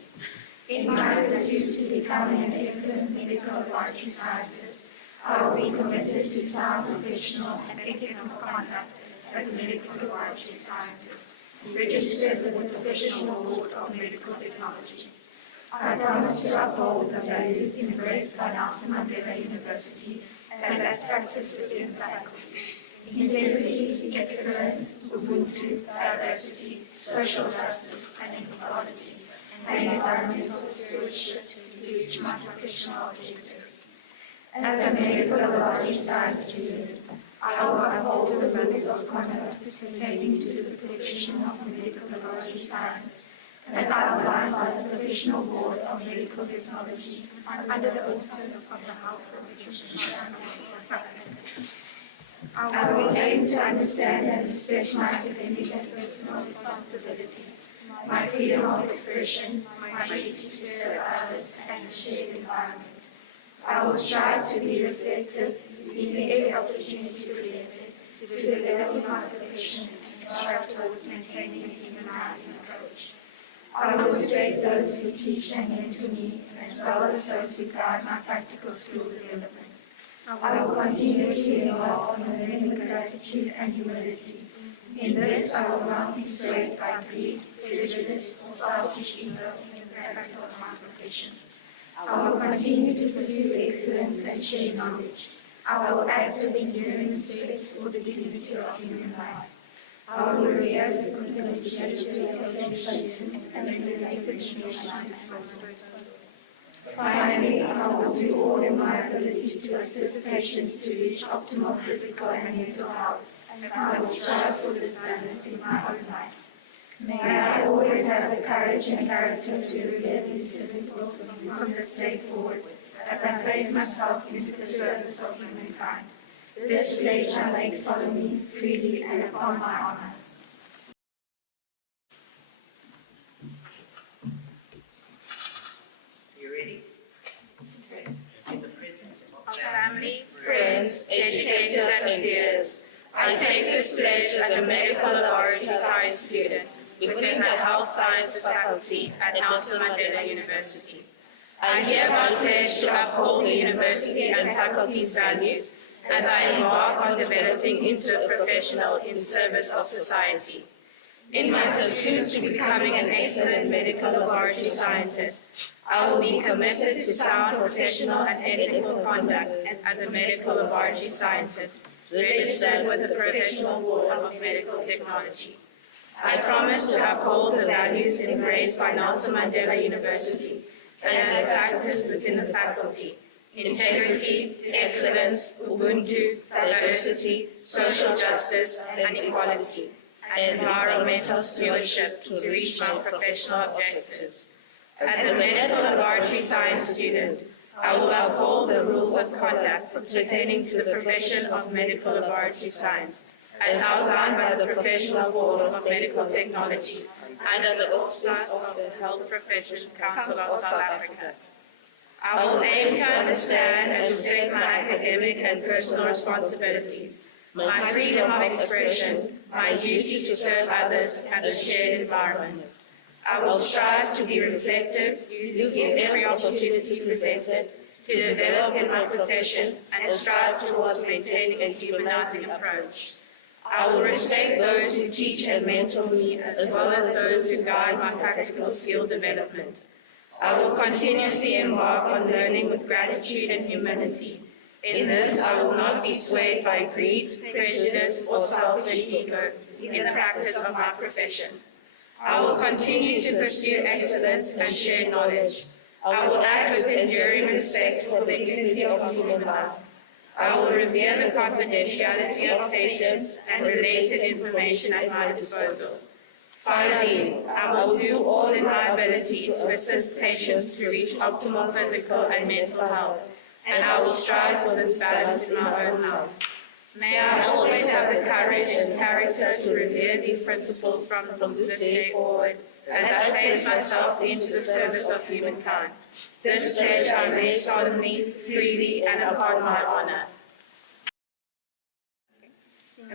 In my pursuit to becoming an excellent medical laboratory scientist, I will be committed to sound professional and ethical conduct as a medical laboratory scientist, registered with the Professional Board of Medical Technology. I promise to uphold the values embraced by Nelson Mandela University and as practiced within the faculty: integrity, excellence, Ubuntu, diversity, social justice, and equality, and environmental stewardship to reach my professional objectives. As a medical laboratory science student, I will uphold the rules of conduct pertaining to the profession of medical laboratory science, as outlined by the Professional Board of Medical Technology under the auspices of the Health Professional Science. I will aim to understand and respect my academic and personal responsibilities, my freedom of expression, my duty to serve others, and the shared environment. I will strive to be reflective, using every opportunity presented to develop my profession and strive towards maintaining a humanizing approach. I will respect those who teach and mentor me, as well as those who guide my practical skill development. I will continuously embark on a learning with gratitude and humility. In this, I will not be swayed by greed, prejudice, or selfish ego in the practice of my profession. I will continue to pursue excellence and share knowledge. I will act with enduring respect for the dignity of human life. I will revere the confidentiality of information and regulated information exposed. Finally, I will do all in my ability to assist patients to reach optimal physical and mental health, and I will strive for this balance in my own life. May I always have the courage and character to realize these principles from this day forward, as I place myself into the service of humankind. This pledge I make solemnly, freely, and upon my honor. You ready? In the presence of Family, friends, educators, and peers, I take this pledge as a medical laboratory science student within the health science faculty at Nelson Mandela University. I hereby pledge to uphold the university and faculty's values as I embark on developing into a professional in service of society. In my pursuit to becoming an excellent medical laboratory scientist, I will be committed to sound professional and ethical conduct as a medical laboratory scientist, registered with the Professional Board of Medical Technology. I promise to uphold the values embraced by Nelson Mandela University and as practiced within the faculty: integrity, excellence, Ubuntu, diversity, social justice, and equality, and environmental stewardship to reach my professional objectives. As a medical laboratory science student, I will uphold the rules of conduct pertaining to the profession of medical laboratory science, as outlined by the Professional Board of Medical Technology under the auspices of the Health Professions Council of South Africa. I will aim to understand and respect my academic and personal responsibilities, my freedom of expression, my duty to serve others, and the shared environment. I will strive to be reflective, using every opportunity presented to develop in my profession and strive towards maintaining a humanizing approach. I will respect those who teach and mentor me, as well as those who guide my practical skill development. I will continuously embark on learning with gratitude and humility. In this, I will not be swayed by greed, prejudice, or selfish ego in the practice of my profession. I will continue to pursue excellence and share knowledge. I will act with enduring respect for the dignity of human life. I will revere the confidentiality of patients and related information at my disposal. Finally, I will do all in my ability to assist patients to reach optimal physical and mental health, and I will strive for this balance in my own life. May I always have the courage and character to revere these principles from this day forward, as I place myself into the service of humankind. This pledge I make solemnly, freely, and upon my honor.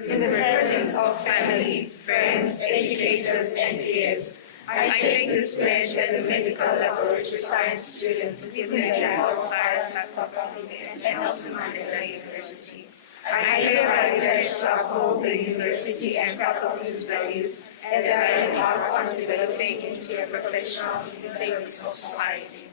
In the presence of family, friends, educators, and peers, I take this pledge as a medical laboratory science student in the Health Science Faculty at Nelson Mandela University. I hereby pledge to uphold the university and faculty's values as I embark on developing into a professional in service of society.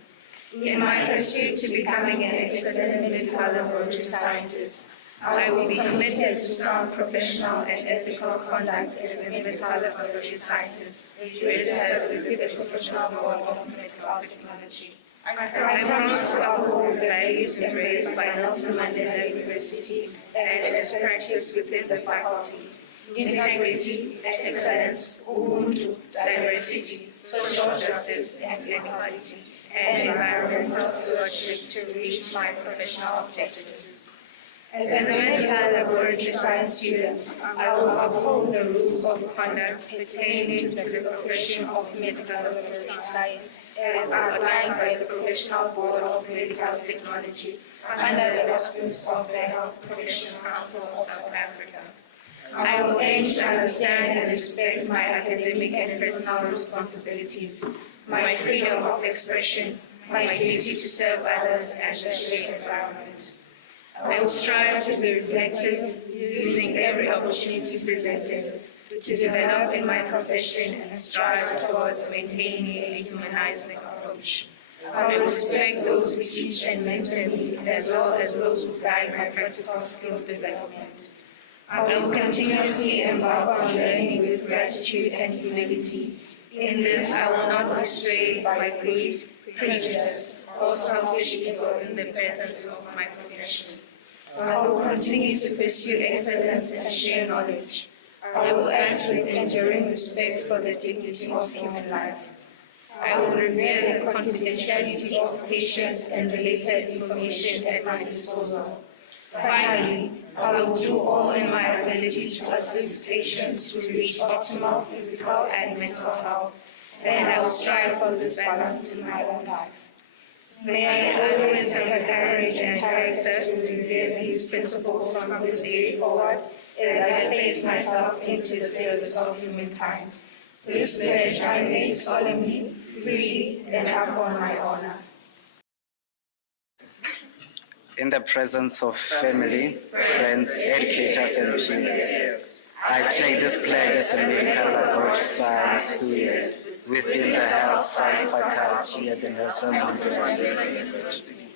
In my pursuit to becoming an excellent medical laboratory scientist, I will be committed to sound professional and ethical conduct as a medical laboratory scientist, registered with the Professional Board of Medical Technology. I promise to uphold the values embraced by Nelson Mandela University and as practiced within the faculty: integrity, excellence, Ubuntu, diversity, social justice, and equality, and environmental stewardship to reach my professional objectives. As a medical laboratory science student, I will uphold the rules of conduct pertaining to the profession of medical laboratory science as outlined by the Professional Board of Medical Technology under the auspices of the Health Professions Council of South Africa. I will aim to understand and respect my academic and personal responsibilities, my freedom of expression, my duty to serve others, and the shared environment. I will strive to be reflective, using every opportunity presented to develop in my profession and strive towards maintaining a humanizing approach. I will respect those who teach and mentor me, as well as those who guide my practical skill development. I will continuously embark on learning with gratitude and humility. In this, I will not be swayed by greed, prejudice, or selfish ego in the presence of my profession. I will continue to pursue excellence and share knowledge. I will act with enduring respect for the dignity of human life. I will revere the confidentiality of patients and related information at my disposal. Finally, I will do all in my ability to assist patients to reach optimal physical and mental health, and I will strive for this balance in my own life. May I always have the courage and character to revere these principles from this day forward as I place myself into the service of humankind. This pledge I make solemnly, freely, and upon my honor. In the presence of family, friends, educators, and peers, I take this pledge as a medical laboratory science student within the health science faculty at the Nelson Mandela University.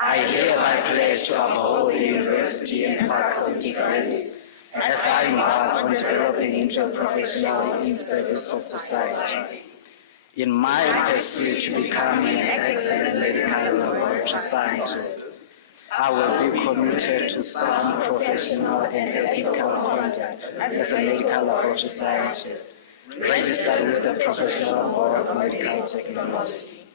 I hereby pledge to uphold the university and faculty's values as I embark on developing into a professional in service of society. In my pursuit to becoming an excellent medical laboratory scientist, I will be committed to sound professional and ethical conduct as a medical laboratory scientist, registered with the Professional Board of Medical Technology.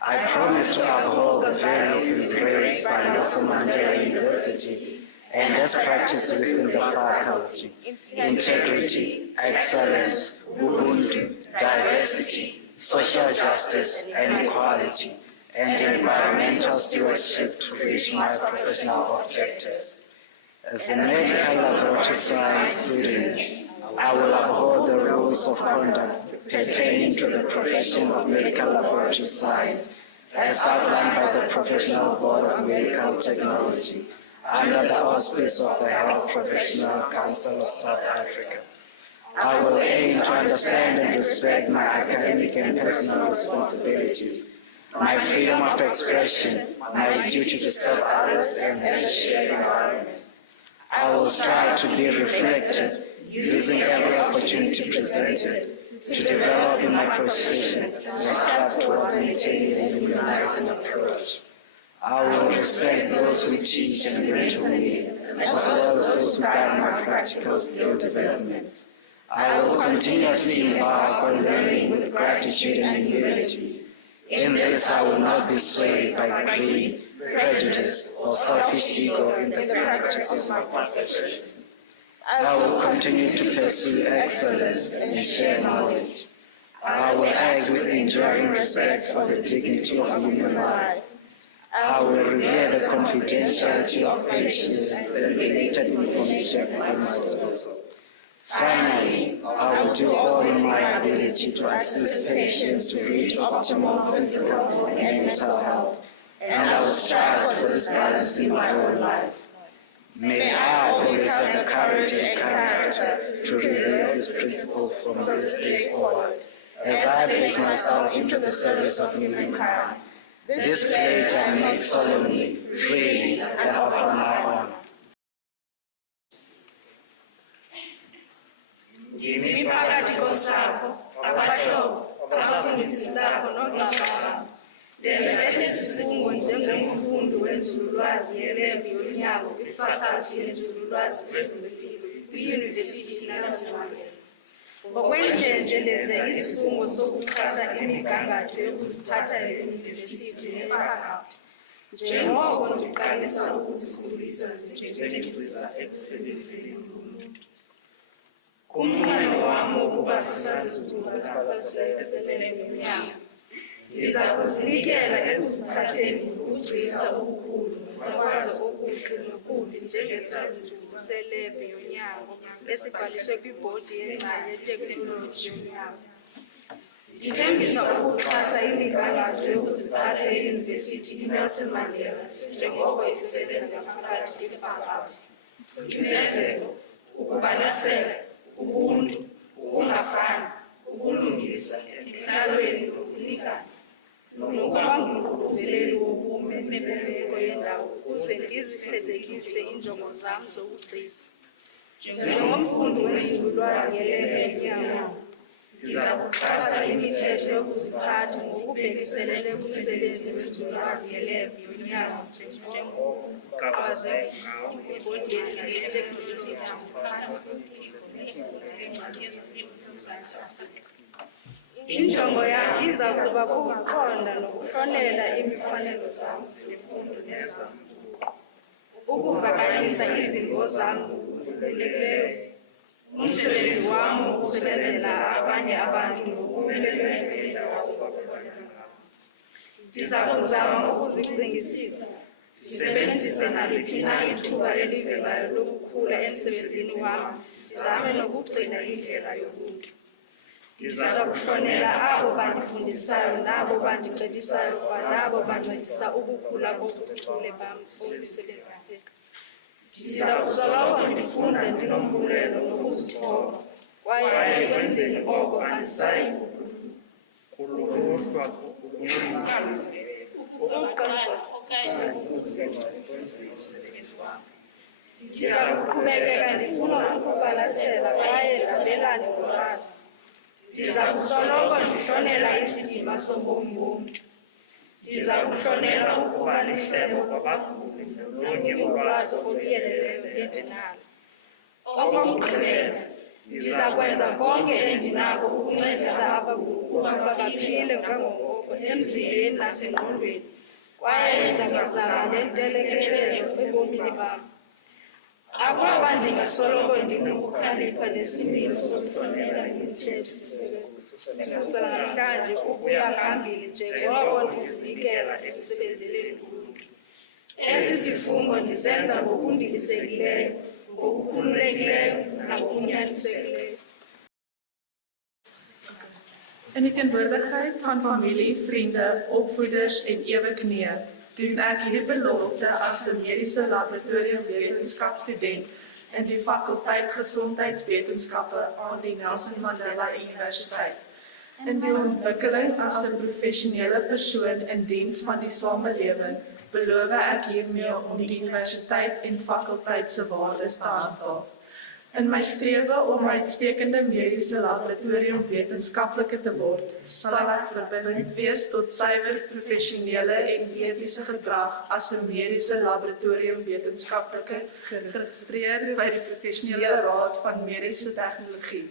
I promise to uphold the values embraced by Nelson Mandela University and as practiced within the faculty: integrity, excellence, ubuntu, diversity, social justice and equality, and environmental stewardship to reach my professional objectives. As a medical laboratory science student, I will uphold the rules of conduct pertaining to the profession of medical laboratory science as outlined by the Professional Board of Medical Technology under the auspice of the Health Professional Council of South Africa. I will aim to understand and respect my academic and personal responsibilities, my freedom of expression, my duty to serve others, and the shared environment. I will strive to be reflective, using every opportunity presented to develop in my profession and strive towards maintaining a humanizing approach. I will respect those who teach and mentor me, as well as those who guide my practical skill development. I will continuously embark on learning with gratitude and humility. In this, I will not be swayed by greed, prejudice, or selfish ego in the practice of my profession. I will continue to pursue excellence and share knowledge. I will act with enduring respect for the dignity of human life. I will revere the confidentiality of patients and related information at my disposal. Finally, I will do all in my ability to assist patients to reach optimal physical and mental health, and I will strive for this balance in my own life. May I always have the courage and character to reveal this principle from this day forward, as I place myself into the service of humankind. This pledge I make solemnly, freely, and upon my honor. Ngimi phakathi kosapho, abahlobo, abafundisi lapho nogxabana. Ndenza esi sifungo njengomfundi wenzululwazi yelebhu yonyango kwifaculty yenzululwazi kwezempilo kwiYunivesithi yaseNelson Mandela. Ngokwenjenje ndenze isifungo sokuxhasa imigangatho yokuziphatha yeyunivesithi nefaculty, njengoko ndiqalisa ukuzikhulisa njengenegcisa ekusebenzeni uluntu. Kumnqweno wam wokuba sisazizukulwana saseSebe Lemnyama, ndiza kuzinikela ekuziphatheni ngobugcisa obukhulu nokwazi okuhle nokubi njengesazizukulwana selebhu yonyango esibhaliswe kwibhodi yengcali yeteknoloji yonyango. Ndithembisa ukuxhasa imigangatho yokuziphatha yeyunivesithi iNelson Mandela njengoko isebenza phakathi kwefaculty. Izinezelo, ukubalasela, ubuntu, ukungafani, ukulungisa, enhlalweni nokunikana, nokuba ngumququzeleli wobume bemeko yendawo ukuze ndizifezekise injongo zam zobugcisa. Njengomfundi wenzululwazi yelebhu yonyango, ndiza kuxhasa imithetho yokuziphatha ngokubhekiselele kumsebenzi wenzululwazi yelebhu yonyango njengoko kuqwaze kwibhodi yeteknoloji yonyango. Injongo yam iza kuba kukuqonda nokuhlonela imifanelo zam zemfundo nezazibuko, ukuvakalisa izimvo zam ngokukhululekileyo, umsebenzi wam wokusebenzela abanye abantu ngokumeleleyo endawo abakhona ngabo. Ndiza kuzama ukuzicingisisa, ndisebenzise naliphi na ithuba elivelayo lokukhula emsebenzini wam, ndizame nokugcina indlela yobuntu. Ndiza kuhlonela abo bandifundisayo nabo bandicebisayo kwanabo bancedisa ukukhula kobuchule bam obusebenziseka. Ndiza kusoloko ndifunda ndinombulelo nokuzithoba, kwaye ekwenzeni oko andisayi kuluhlwa Ndiza kuqhubekeka ndifuna ukubalasela kwaye ndabelane ngolwazi. Ndiza kusoloko ndihlonela isidima sobomi bomntu. Ndiza kuhlonela ukuba nehlebo kwabakhulu nolunye ulwazi oluyeleleyo endinalo. Okomgqibelo, ndiza kwenza konke endinako ukuncedisa abakhulu ukuba baphile kangangoko emzimbeni nasengqondweni, kwaye ndiza kuzama nentelekelelo ebomini bam. Akwaba ndingasoloko ndinokukhalipha nesimilo sokuhlonela imithetho sisusela namhlanje ukuya phambili njengoko ndizikela ekusebenzeni uluntu. Esi sifungo ndisenza ngokundilisekileyo, ngokukhululekileyo nangokunyanisekileyo. In die teenwoordigheid van familie, vriende, opvoeders en eweknieë doen ek hierdie belofte as 'n mediese laboratoriumwetenskapstudent in die fakulteit gesondheidswetenskappe aan die Nelson Mandela Universiteit. In die ontwikkeling as 'n professionele persoon in diens van die samelewing, beloof ek hiermee om die universiteit en fakulteit se waardes te handhaaf. In my strewe om uitstekende mediese laboratoriumwetenskaplike te word, sal ek verbind wees tot suiwer professionele en etiese gedrag as 'n mediese laboratoriumwetenskaplike geregistreer by die Professionele Raad van Mediese Tegnologie.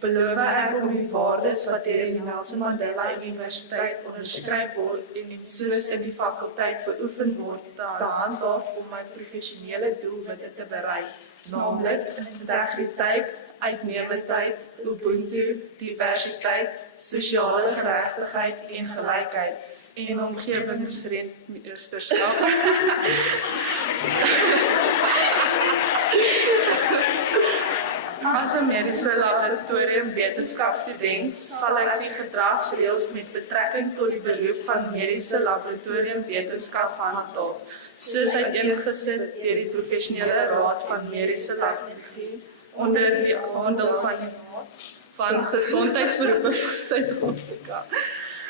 Beloof ek om die waardes wat deur die Nelson Mandela Universiteit onderskryf word en soos in die fakulteit beoefen word, te handhaaf om my professionele doelwitte te bereik, naamlik integriteit, uitnemendheid, ubuntu, diversiteit, sosiale geregtigheid en gelykheid en omgewingsvriendskap. As 'n mediese laboratoriumwetenskapstudent sal ek die gedragsreëls met betrekking tot die beroep van mediese laboratoriumwetenskap handhaaf, soos uiteengesit deur die Professionele Raad van Mediese Tegnologie onder die handel van gesondheidsberoepe vir Suid-Afrika.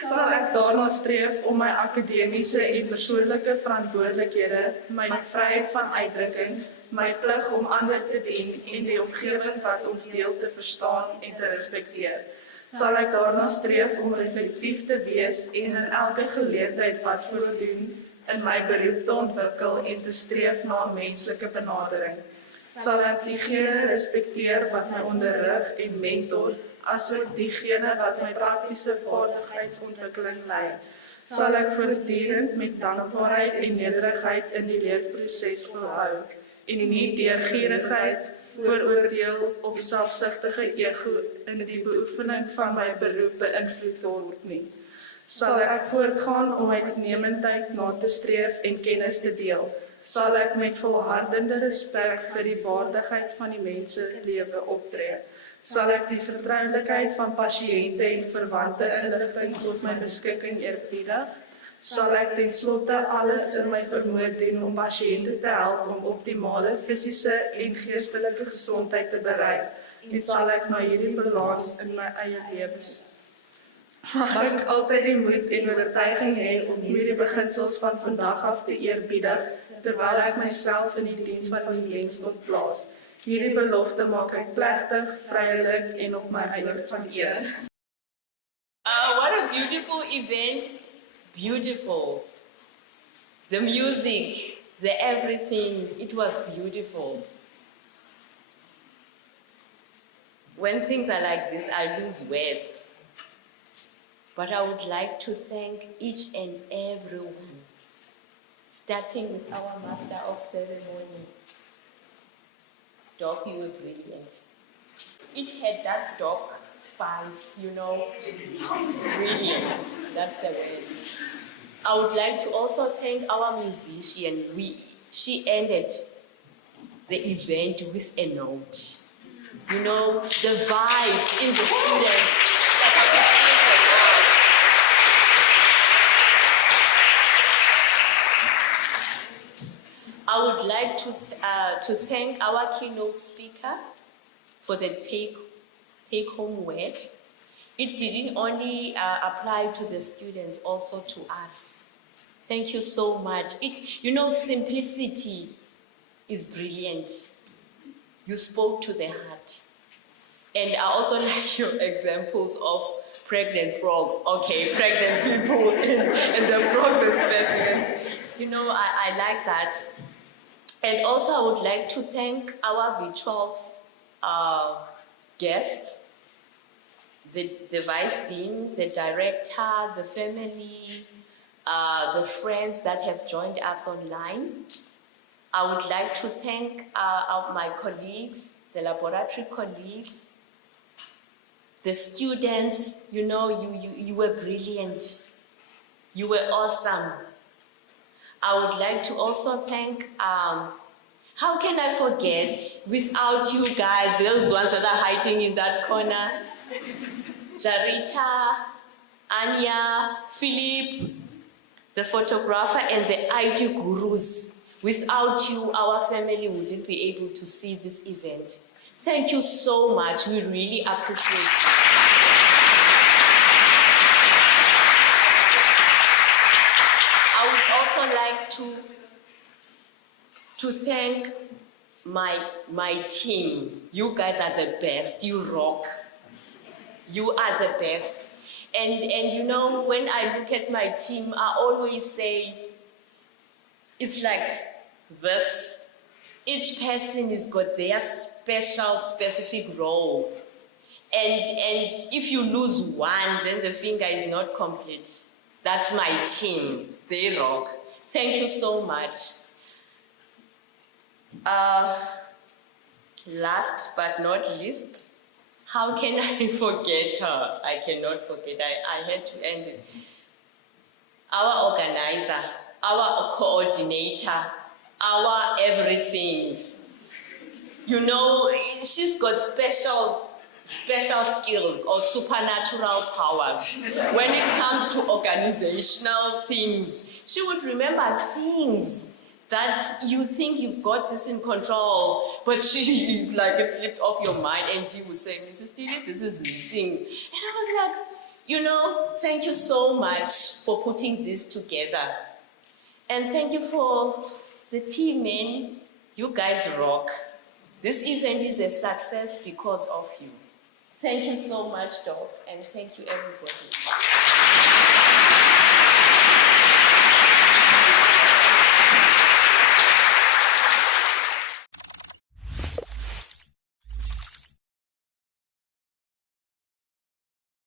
Sal ek daarna streef om my akademiese en persoonlike verantwoordelikhede, my vryheid van uitdrukking, my plig om ander te dien en die omgewing wat ons deel te verstaan en te respekteer. Sal ek daarna streef om reflektief te wees en in elke geleentheid wat voordoen in my beroep te ontwikkel en te streef na 'n menslike benadering. Sal ek diegene respekteer wat my onderrig en mentor, asook diegene wat my praktiese vaardigheidsontwikkeling lei. Sal ek voortdurend met dankbaarheid en nederigheid in die leerproses volhou en nie deur gierigheid, vooroordeel of selfsugtige ego in die beoefening van my beroep beïnvloed word nie. Sal ek voortgaan om uitnemendheid na te streef en kennis te deel. Sal ek met volhardende respek vir die waardigheid van die menselewe optree. Sal ek die vertroulikheid van pasiënte en verwante inligting tot my beskikking eerbiedig. Sal ek ten slotte alles in my vermoë doen om pasiënte te help om optimale fisiese en geestelike gesondheid te bereik. En sal ek na hierdie balans in my eie lewens mag ek altyd die moed en oortuiging hê om hierdie beginsels van vandag af te eerbiedig, terwyl ek myself in die diens van die mens wil plaas. Hierdie belofte maak ek plegtig, vrylik en op my eie van eer. What a beautiful event. Beautiful. The music, the everything, it was beautiful. When things are like this, I lose words. But I would like to thank each and everyone, starting with our Master of Ceremony. Doc, you were brilliant. It had that doc spice, brilliant, that's the word. I would like to also thank our musician. She ended the event with a note. The vibe in the students. I I would like to thank our keynote speaker for the take-home word. It didn't only apply to the students, also to us. Thank you so much. Simplicity is brilliant. You spoke to the heart. And I also like your examples of pregnant frogs. Okay, pregnant people and the frogs especially. I like that. And also I would like to thank our virtual guests, the vice dean, the director, the family, the friends that have joined us online. I would like to thank my colleagues, the laboratory colleagues, the students. You were brilliant. You were awesome. I would like to also thank, how can I forget, without you guys, those ones that are hiding in that corner, Jarita, Anya, Philip, the photographer, and the IT gurus. Without you, our family wouldn't be able to see this event. Thank you so much. We really appreciate it. I would also like to thank my team. You guys are the best. You rock. You are the best. And when I look at my team, I always say, it's like this. Each person has got their special, specific role. And if you lose one, then the finger is not complete. That's my team. They rock. Thank you so much. Last but not least, how can I forget her? I cannot forget. I had to end it. Our organizer, our coordinator, our everything. She's got special skills or supernatural powers. When it comes to organizational things, she would remember things that you think you've got this in control, but she is like, it slipped off your mind, and she would say, Mrs. Tilly, this is missing. And I was like, thank you so much for putting this together. And thank you for the team, man. You guys rock. This event is a success because of you. Thank you so much, Doc, and thank you, everybody.